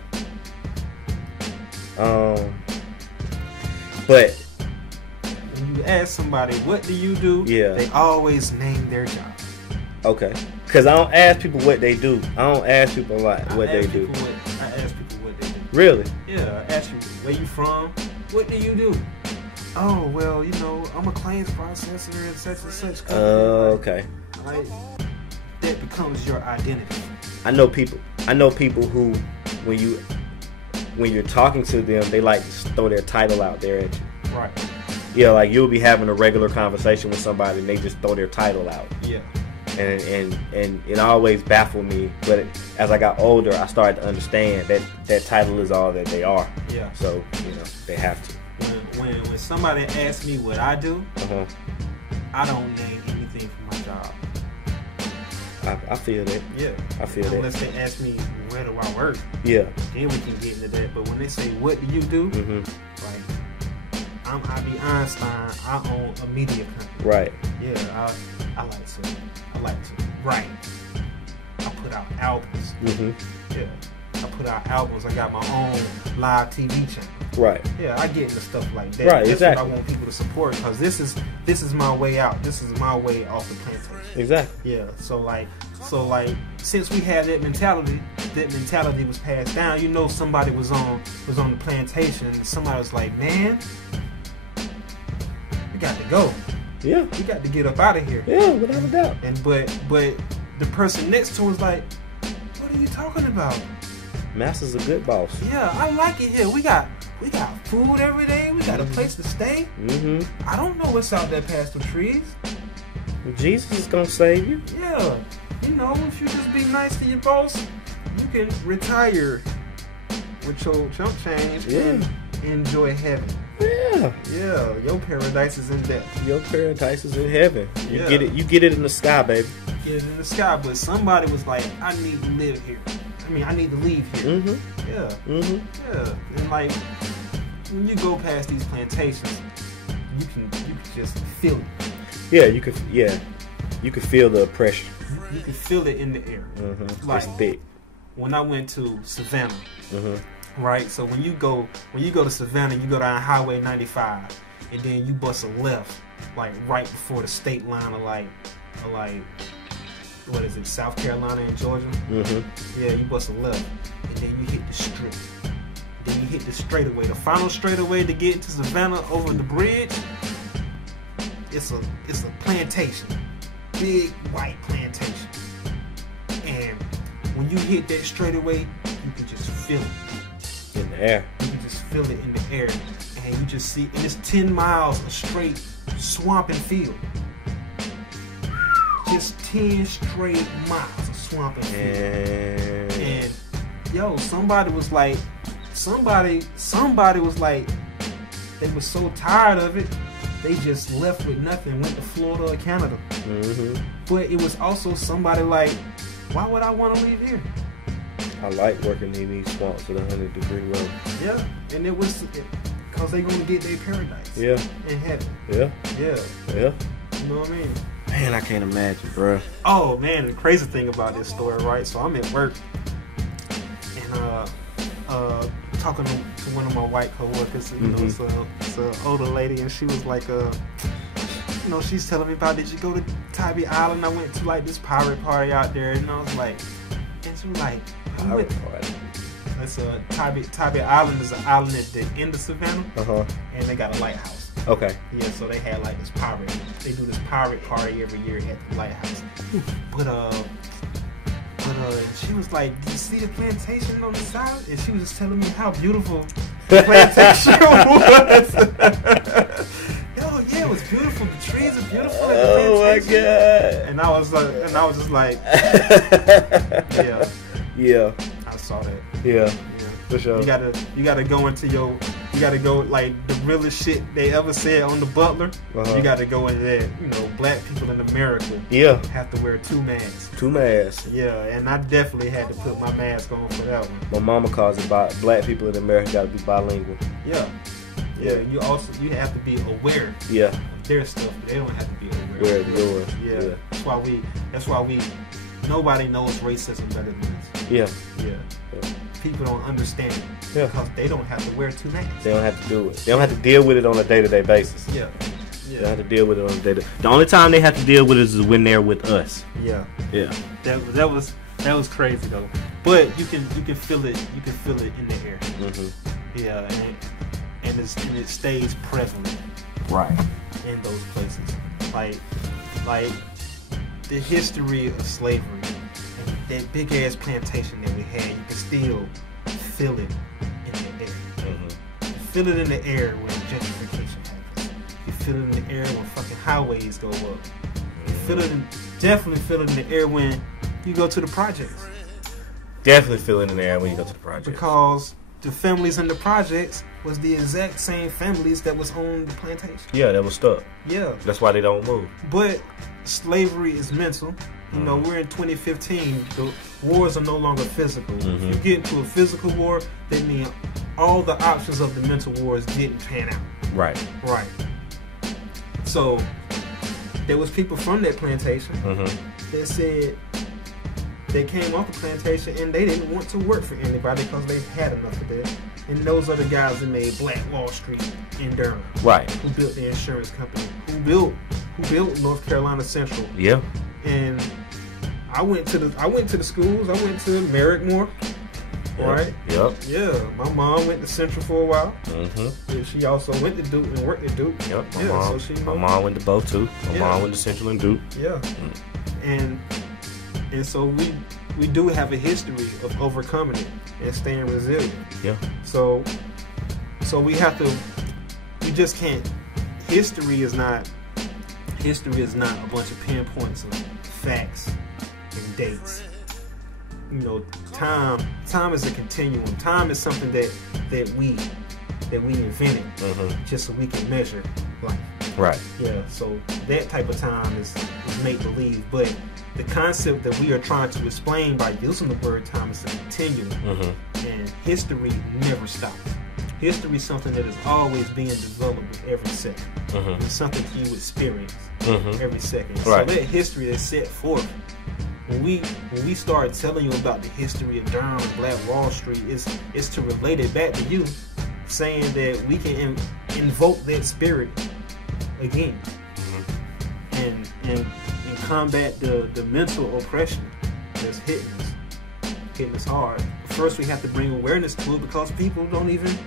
But when you ask somebody, what do you do? Yeah. They always name their job. Okay. Because I don't ask people what they do. I don't ask people what they do. I ask people what they do. Really? Yeah. I ask you, where you from? What do you do? Oh, well, I'm a claims processor and such. Okay. Like, that becomes your identity. I know people who, when you're talking to them, they like to throw their title out there at you. Right. Yeah, like you'll be having a regular conversation with somebody and they just throw their title out. Yeah. And it always baffled me, but as I got older, I started to understand that title is all that they are. Yeah. So, they have to. When somebody asks me what I do, I don't name anything for my job. I feel that. Yeah. I feel that. Unless they ask me, where do I work? Yeah. Then we can get into that. But when they say, what do you do? Like, I'm I.B. Einstein. I own a media company. Right. Yeah. I like to write. I put out albums. Yeah. I put out albums. I got my own live TV channel. Right. Yeah, I get into stuff like that. Right, That's exactly. what I want people to support, because this is my way out. This is my way off the plantation. Exactly. Yeah. So like since we had that mentality was passed down. Somebody was on the plantation, and somebody was like, "Man, we got to go. Yeah. We got to get up out of here." Yeah, without a doubt. And but the person next to him was like, "What are you talking about? Master's a good boss." Yeah, I like it here. We got food every day. We got a place to stay. I don't know what's out there past the trees. Jesus is gonna save you. Yeah, if you just be nice to your boss, you can retire with your chump change and enjoy heaven. Yeah. Yeah, your paradise is in death. Your paradise is in heaven. You get it in the sky, baby. Get it in the sky, but somebody was like, I need to live here. I need to leave here. Yeah. Yeah. And like, when you go past these plantations, you can just feel it. Yeah, you could feel the oppression. You can feel it in the air. Like, it's thick. When I went to Savannah, right? So when you go to Savannah, you go down Highway 95, and then you bust a left, like right before the state line of like what is it, South Carolina and Georgia? Yeah, you bust a left, and then you hit the strip. Then you hit the straightaway, the final straightaway to get to Savannah over the bridge. It's a plantation, big white plantation, and when you hit that straightaway, you can just feel it in the air. You can just feel it in the air, and you just see, and it's 10 miles of straight swamp and field. just 10 straight miles of swamp and field. And yo, somebody was like, they were so tired of it, they just left with nothing, went to Florida or Canada. But it was also somebody like, why would I want to leave here? I like working in these swamps with 100-degree weather. Yeah, and it was because they gonna get their paradise. Yeah. In heaven. Yeah. Yeah. Yeah. You know what I mean? Man, I can't imagine, bro. Oh man, the crazy thing about this story, right? So I'm at work and talking to one of my white coworkers. You know, it's an older lady, and she was like, you know, she's telling me about, did you go to Tybee Island? I went to like this pirate party out there, and I was like, and she was like, pirate party. That's Tybee Island is an island at the end of Savannah, and they got a lighthouse. Okay. Yeah, so they had like they do this pirate party every year at the lighthouse. But she was like, "Do you see the plantation on the side?" And she was just telling me how beautiful the plantation was. Yo, yeah, it was beautiful. The trees are beautiful. Oh my god! And I was just like, yeah, yeah. I saw that. Yeah. For sure. You gotta go into you gotta go like the realest shit they ever said on the Butler. You gotta go into that. You know, black people in America have to wear 2 masks. 2 masks. Yeah, and I definitely had to put my mask on for that one. My mama calls it black people in America gotta be bilingual. Yeah. You have to be aware of their stuff, but they don't have to be aware of yours. Yeah. That's why we nobody knows racism better than us. Yeah. People don't understand it because they don't have to wear 2 masks. They don't have to do it. They don't have to deal with it on a day-to-day basis. Yeah. They don't have to deal with it on a day-to-day. The only time they have to deal with it is when they're with us. Yeah. Yeah. That was crazy though. But you can feel it. You can feel it in the air. Yeah, and it stays prevalent. Right. In those places, like the history of slavery. That big ass plantation that we had, you can still feel it in the air. You feel it in the air when gentrification happens. You feel it in the air when fucking highways go up. You definitely feel it in the air when you go to the projects. Definitely feel it in the air when you go to the projects. Because the families in the projects was the exact same families that was on the plantation. Yeah, that was stuck. Yeah. That's why they don't move. But slavery is mental. You know, we're in 2015. The wars are no longer physical. If you get into a physical war, that means all the options of the mental wars didn't pan out. Right. So there was people from that plantation that said they came off the plantation and they didn't want to work for anybody because they had enough of that. And those are the guys that made Black Wall Street in Durham. Right. Who built the insurance company. Who built North Carolina Central. Yeah. And I went to the schools. I went to Merrickmore. Right? Yep. Yeah. My mom went to Central for a while. And she also went to Duke and worked at Duke. Yep. My mom went to both too. My mom went to Central and Duke. Yeah. And so we do have a history of overcoming it and staying resilient. Yeah. So we just can't. History is not a bunch of pinpoints of facts and dates. You know, time is a continuum. Time is something that we invented just so we can measure life. Right. Yeah. So that type of time is make believe, but the concept that we are trying to explain by using the word time is a continuum, and history never stops. History is something that is always being developed with every second. It's something you experience every second. Right. So that history is set forth. When we start telling you about the history of Durham and Black Wall Street, is to relate it back to you, saying that we can invoke that spirit again, and combat the mental oppression that's hitting us hard. First, we have to bring awareness to it because people don't even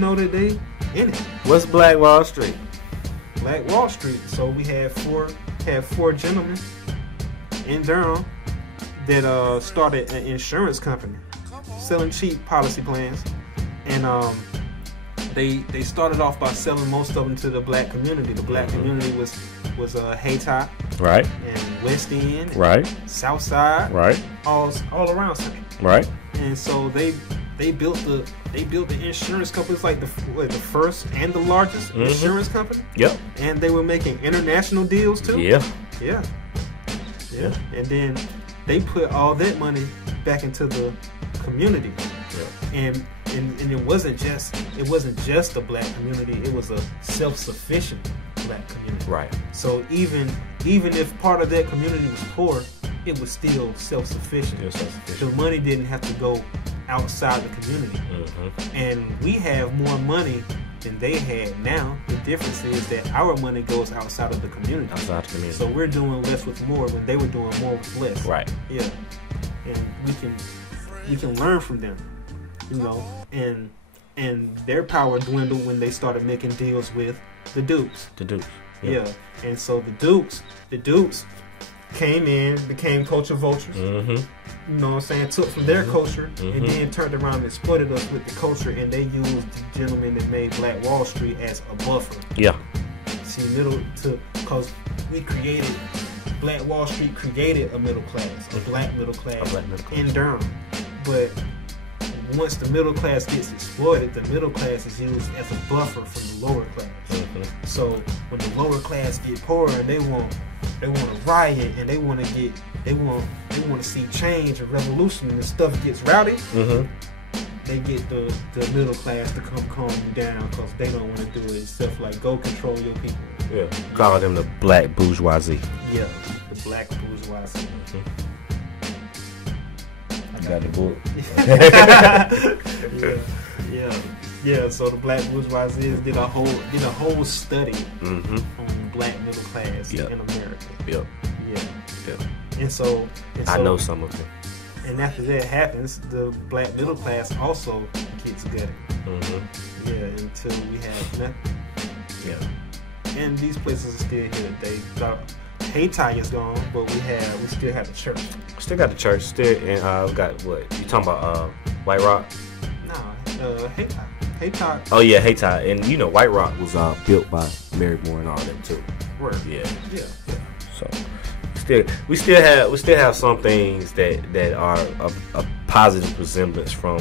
know that they in it. What's Black Wall Street? Black Wall Street. So we had four gentlemen in Durham that started an insurance company selling cheap policy plans, and they started off by selling most of them to the black community. The black community was was Hayti, right, and West End, right, South Side, right, all around Central, right. And so they built the insurance company. It's like the first and the largest insurance company. Yep. And they were making international deals too. Yeah. Yeah. Yeah. And then they put all that money back into the community. Yeah. And it wasn't just a black community. It was a self-sufficient black community. Right. So even if part of that community was poor, it was still self-sufficient. The money didn't have to go outside the community. And we have more money than they had now. The difference is that our money goes outside of the community. Outside the community. So we're doing less with more when they were doing more with less. Right. Yeah. And we can learn from them, you know, and their power dwindled when they started making deals with the Dukes. The Dukes. Yeah. And so the Dukes came in, became culture vultures. You know what I'm saying? Took from their culture and then turned around and exploited us with the culture, and they used the gentleman that made Black Wall Street as a buffer. Yeah. See, because Black Wall Street created a middle class, a black middle class in Durham. But once the middle class gets exploited, the middle class is used as a buffer from the lower class. So when the lower class get poorer and they want to riot and they want to see change and revolution and the stuff gets rowdy, they get the middle class to come calm you down because they don't want to do it. Stuff like go control your people. Yeah. Call them the black bourgeoisie. Yeah, the black bourgeoisie. I got the book. Yeah. So the black bourgeoisie did a whole study on black middle class in America. Yep. Yeah. And so I know some of them. And after that happens, the black middle class also gets gutted. Yeah, until we have nothing. Yeah. And these places are still here today. Hayti is gone, but we still have the church. Still got the church. Still, and we got what? You talking about White Rock? No, Hayti. Oh yeah, Hayti, and you know White Rock was built by Mary Moore and all them too. Word. Yeah. So we still have some things that are a positive resemblance from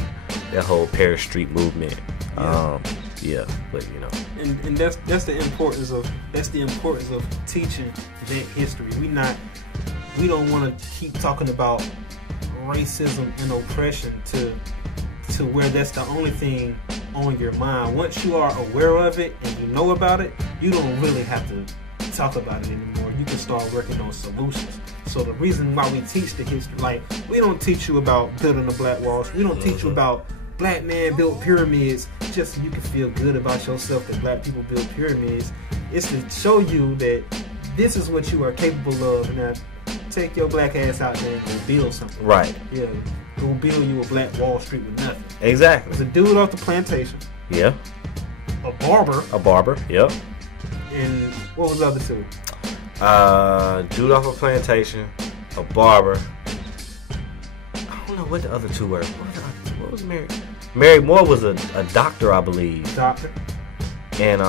that whole Paris Street movement. But you know, and that's the importance of teaching that history. We don't want to keep talking about racism and oppression to where that's the only thing on your mind. Once you are aware of it and you know about it, you don't really have to talk about it anymore. You can start working on solutions. So the reason why we teach the history, like we don't teach you about building the Black Walls. We don't teach you about black man built pyramids just so you can feel good about yourself that black people built pyramids. It's to show you that this is what you are capable of. Now take your black ass out there and go build something. Right. Yeah. Go build you a Black Wall Street with nothing. Exactly. There's a dude off the plantation. Yeah. A barber. Yep. And what was the other two? Dude off a plantation, a barber. I don't know what the other two were. What was Mary? Mary Moore was a doctor, I believe. Doctor. And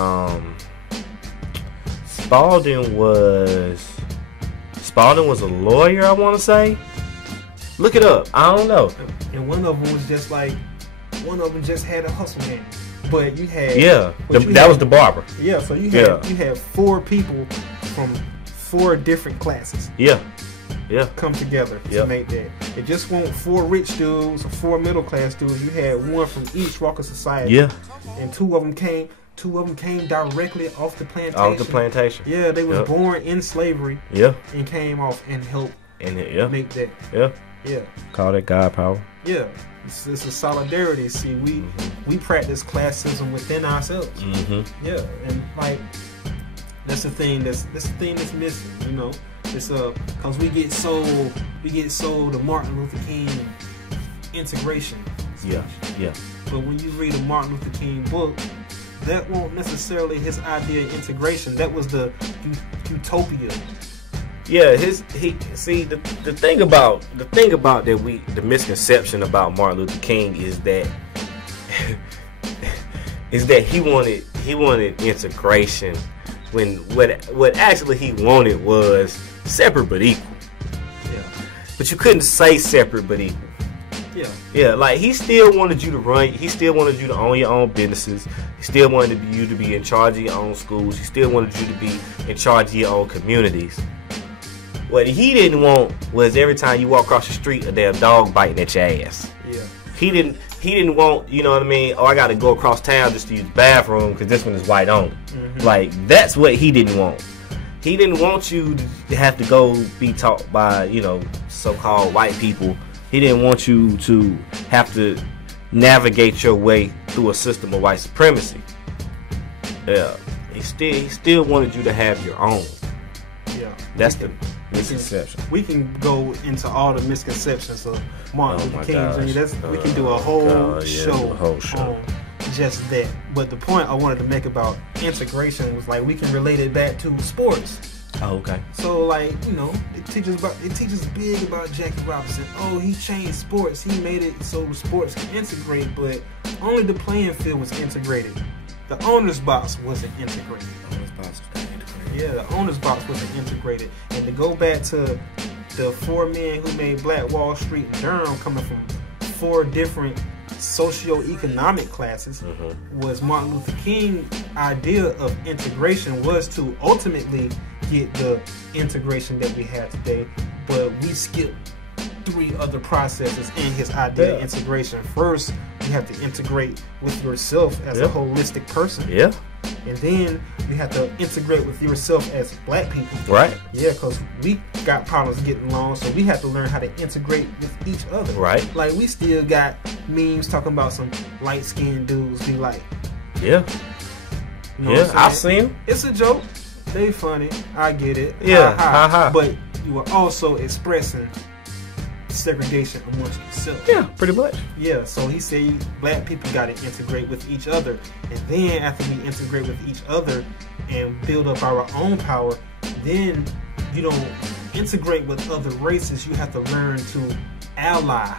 Spalding was a lawyer, I want to say. Look it up. I don't know. And one of them was just like, one of them just had a hustle man. But you had that was the barber. Yeah, so you had 4 people from 4 different classes. Yeah. Come together to make that. It just weren't 4 rich dudes or 4 middle class dudes. You had one from each walk of society. Yeah. And 2 of them came directly off the plantation. Off the plantation. Yeah, they was born in slavery. Yeah. And came off and helped make that. Yeah. Yeah. Call that God power. Yeah. It's a solidarity. See, we practice classism within ourselves. Yeah, and like that's the thing that's missing. You know, it's because we get sold the Martin Luther King integration speech. Yeah. But when you read a Martin Luther King book, that won't necessarily his idea of integration. That was the utopia. Yeah, the thing about the misconception about Martin Luther King is that he wanted integration when what actually he wanted was separate but equal. Yeah. But you couldn't say separate but equal. Yeah. Yeah, like he still wanted you to run. He still wanted you to own your own businesses. He still wanted you to be in charge of your own schools. He still wanted you to be in charge of your own communities. What he didn't want was every time you walk across the street, a damn dog biting at your ass. Yeah. He didn't want, you know what I mean? Oh, I got to go across town just to use the bathroom because this one is white only. Mm-hmm. Like, that's what he didn't want. He didn't want you to have to go be taught by, you know, so-called white people. He didn't want you to have to navigate your way through a system of white supremacy. Yeah. He still wanted you to have your own. Yeah. That's the misconception. We can go into all the misconceptions of Martin Luther King Jr. We can do a whole show on just that. But the point I wanted to make about integration was like we can relate it back to sports. Oh, okay. So like, you know, it teaches big about Jackie Robinson. Oh, he changed sports. He made it so sports can integrate, but only the playing field was integrated. The owner's box wasn't integrated. Yeah, the owner's box wasn't integrated. And to go back to the 4 men who made Black Wall Street and Durham, coming from 4 different socio-economic classes, was Martin Luther King's idea of integration was to ultimately get the integration that we have today, but we skipped 3 other processes in his idea of integration. First, you have to integrate with yourself as a holistic person. Yeah. And then you have to integrate with yourself as black people. Right. Yeah, because we got problems getting along, so we have to learn how to integrate with each other. Right. Like, we still got memes talking about some light-skinned dudes be like. Yeah. You know what I'm I've seen them. It's a joke. They funny. I get it. Yeah. Ha, ha. But you are also expressing segregation amongst yourself. Yeah, pretty much. Yeah, so he said black people got to integrate with each other, and then after we integrate with each other and build up our own power, then you don't integrate with other races. You have to learn to ally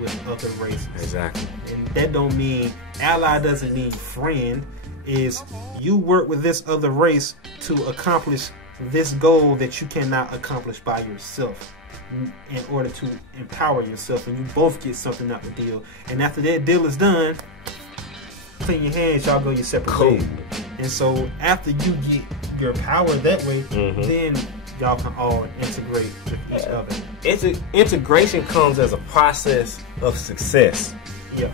with other races. Exactly. And that don't mean ally doesn't mean friend. Is you work with this other race to accomplish this goal that you cannot accomplish by yourself, in order to empower yourself, and you both get something out the deal. And after that deal is done, clean your hands, y'all go your separate ways. And so after you get your power that way, then y'all can all integrate with each other. Integration comes as a process of success. Yeah.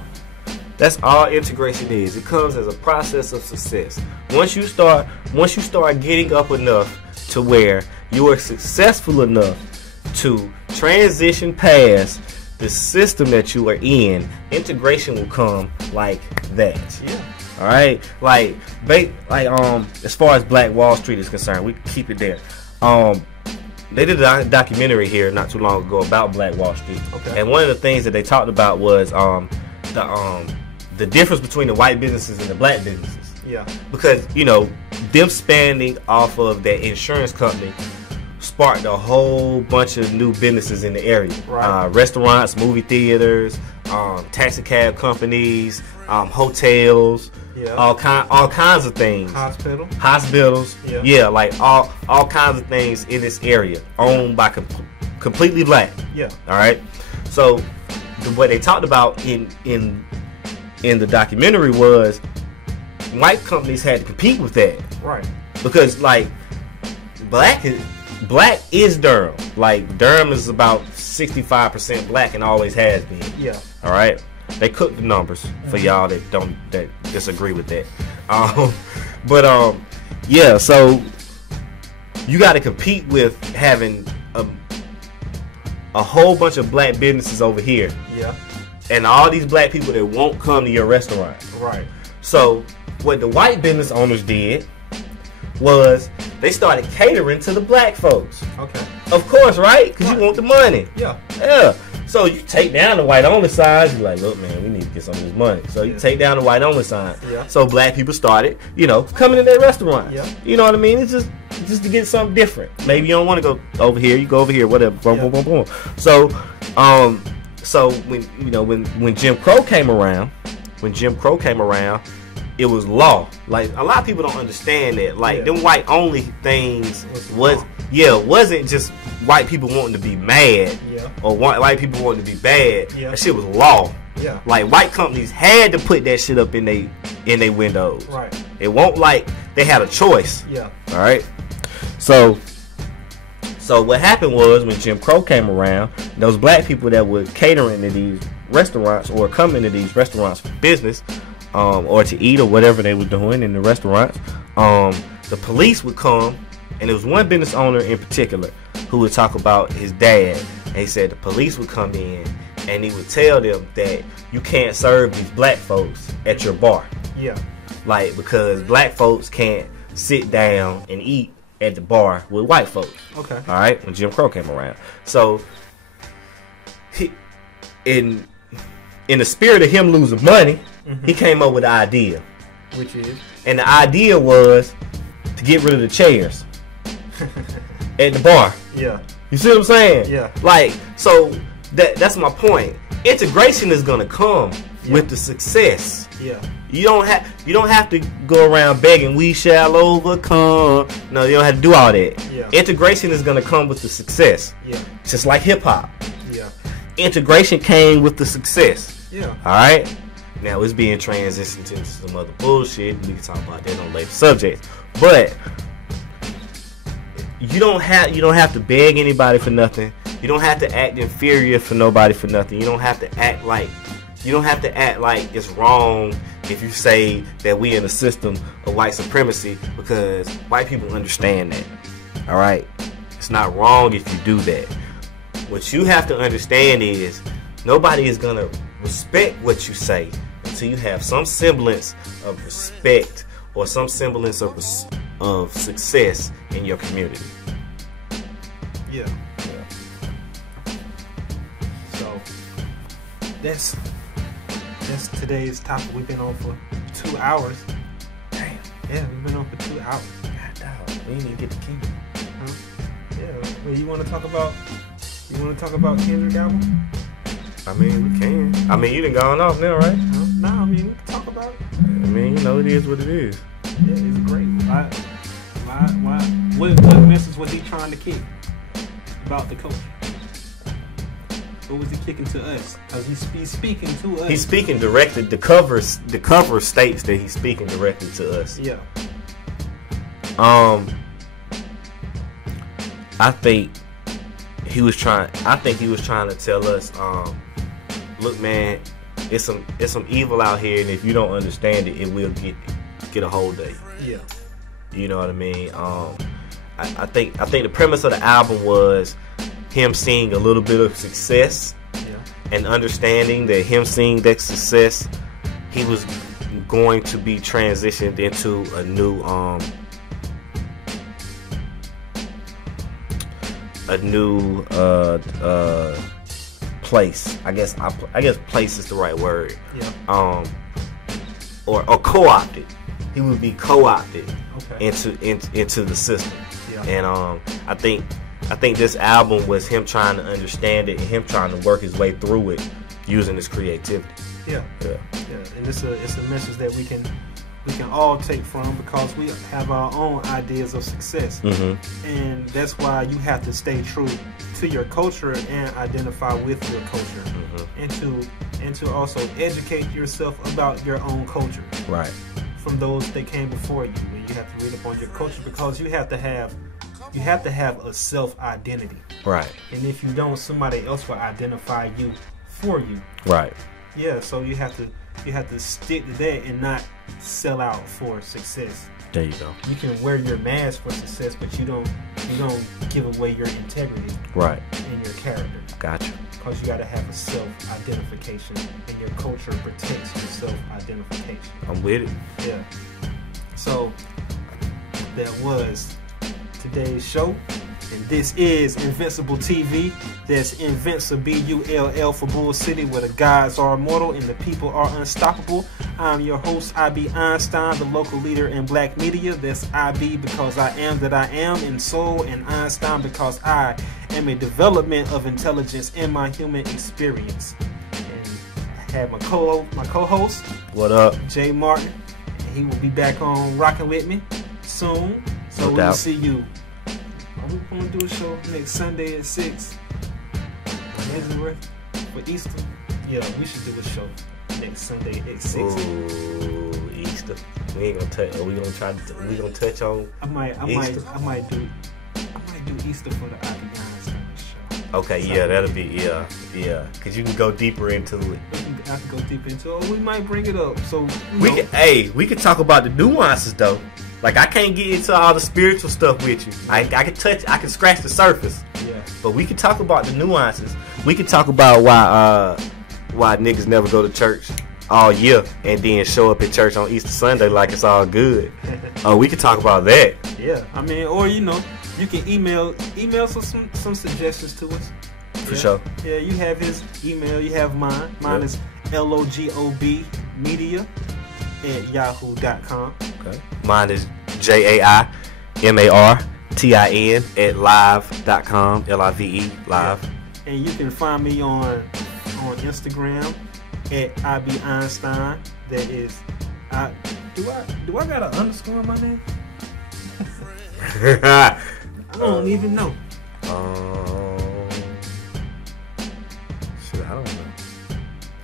That's all integration is. It comes as a process of success. Once you start getting up enough to where you are successful enough to transition past the system that you are in, integration will come like that. Yeah. All right. Like as far as Black Wall Street is concerned, we keep it there. They did a documentary here not too long ago about Black Wall Street. Okay. And one of the things that they talked about was the difference between the white businesses and the black businesses. Yeah. Because, you know, them spanning off of that insurance company sparked a whole bunch of new businesses in the area. Right. Restaurants, movie theaters, taxi cab companies, hotels, all kinds of things. Hospitals. Yeah, like all kinds of things in this area owned by completely black. Yeah. All right. So what they talked about in the documentary was white companies had to compete with that. Right. Because like black is Durham. Like Durham is about 65% black and always has been. Yeah. All right. They cooked the numbers for y'all that disagree with that. Yeah. So you got to compete with having a whole bunch of black businesses over here. Yeah. And all these black people that won't come to your restaurant. Right. So what the white business owners did was they started catering to the black folks. Okay. Of course, right? Because you want the money. Yeah. Yeah. So you take down the white only signs. You're like, look, man, we need to get some of this money. So you take down the white only sign. Yeah. So black people started, coming to their restaurant. Yeah. You know what I mean? It's just to get something different. Maybe you don't want to go over here. You go over here. Whatever. Boom, boom, boom, boom. So, so when Jim Crow came around, it was law. Like a lot of people don't understand that. Like them white only things wasn't just white people wanting to be mad or white people wanting to be bad. That shit was law. Yeah. Like white companies had to put that shit up in they windows. Right. It won't like they had a choice. Yeah. All right. So what happened was when Jim Crow came around, those black people that were catering to these restaurants or coming to these restaurants for business, or to eat or whatever they were doing in the restaurants, the police would come, and there was one business owner in particular who would talk about his dad, and he said the police would come in and he would tell them that you can't serve these black folks at your bar. Yeah. Like, because black folks can't sit down and eat at the bar with white folks. Okay. All right, when Jim Crow came around. So, in the spirit of him losing money, he came up with the idea. Which is? And the idea was to get rid of the chairs at the bar. Yeah. You see what I'm saying? Yeah. Like, so that's my point. Integration is gonna come with the success. Yeah. You don't have to go around begging, we shall overcome. No, you don't have to do all that. Yeah. Integration is gonna come with the success. Yeah. Just like hip hop. Yeah. Integration came with the success. Yeah. Alright? Now it's being transitioned into some other bullshit. We can talk about that on later subjects. But you don't have to beg anybody for nothing. You don't have to act inferior for nobody for nothing. You don't have to act like it's wrong if you say that we in a system of white supremacy, because white people understand that. Alright? It's not wrong if you do that. What you have to understand is nobody is gonna respect what you say until you have some semblance of respect or some semblance of success in your community. Yeah. So that's today's topic. We've been on for 2 hours. Damn. Yeah, we've been on for 2 hours. God dog, we didn't even get the king. Huh? Yeah. Well, you want to talk about Kendrick album? I mean, we can. I mean, you done gone off now, right? Nah, I mean, we can talk about it. I mean, you know, it is what it is. Yeah, it's great. Why? What message was he trying to kick about the culture? What was he kicking to us? Because he's speaking to us. He's speaking directly. The cover states that he's speaking directly to us. Yeah. I think he was trying to tell us, look, man, it's some evil out here, and if you don't understand it, it will get a hold of you. Yeah. You know what I mean? I think the premise of the album was him seeing a little bit of success, and understanding that him seeing that success, he was going to be transitioned into a new place. I guess place is the right word. Yeah. Or co-opted. He would be co-opted into the system. Yeah. And I think this album was him trying to understand it and him trying to work his way through it using his creativity. Yeah. And it's a message that we can all take from, because we have our own ideas of success. And that's why you have to stay true to your culture and identify with your culture, and to also educate yourself about your own culture, right, from those that came before you. And you have to read up on your culture, because you have to have a self-identity, right? And if you don't, somebody else will identify you for you, right? Yeah. So you have to stick to that and not sell out for success. There you go. You can wear your mask for success, but you don't give away your integrity, right, and your character. Gotcha. Because you got to have a self-identification, and your culture protects your self-identification. I'm with it. Yeah. So that was today's show, and this is InvinciBullTV. That's InvinciBull for Bull City, where the gods are immortal and the people are unstoppable. I'm your host, IB Einstein, the local leader in black media. That's IB because I am that I am in soul, and Einstein because I am a development of intelligence in my human experience. And I have my co-host, what up, Jay Martin, He will be back on rocking with me soon. So we'll see you. Are we going to do a show next Sunday at 6? For Easter? Yeah, we should do a show next Sunday at 6. Ooh, Easter. We ain't gonna touch. We gonna touch on. I might do Easter for the IBI show. Okay, yeah, that'll be yeah. Cause you can go deeper into it. I can go deeper into it. Or we might bring it up. So we can talk about the nuances though. Like I can't get into all the spiritual stuff with you. I can scratch the surface. Yeah. But we can talk about the nuances. We can talk about why niggas never go to church all year and then show up at church on Easter Sunday like it's all good. We can talk about that. Yeah. I mean, or you can email some suggestions to us. For sure. Yeah, you have his email, you have mine. Mine is logobmedia@yahoo.com. Okay. Mine is JAIMARTIN@live.com. LIVE live. And you can find me on Instagram at IBEinstein. That is do I got an underscore in my name? I don't even know. Shit, I don't know.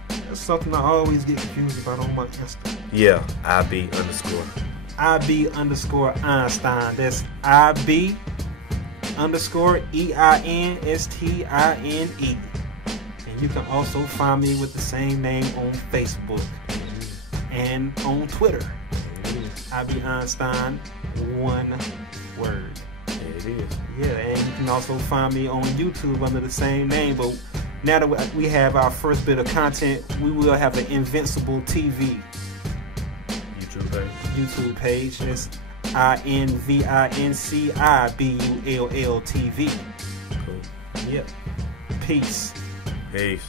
That's something I always get confused about on my Insta. Yeah, IB_. IB_Einstein. That's IB_EINSTINE. And you can also find me with the same name on Facebook and on Twitter. IBEinstein, one word. Yeah, it is. Yeah, and you can also find me on YouTube under the same name. But now that we have our first bit of content, we will have an InvinciBullTV YouTube page. That's InvinciBullTV. Cool. Yep. Peace. Peace.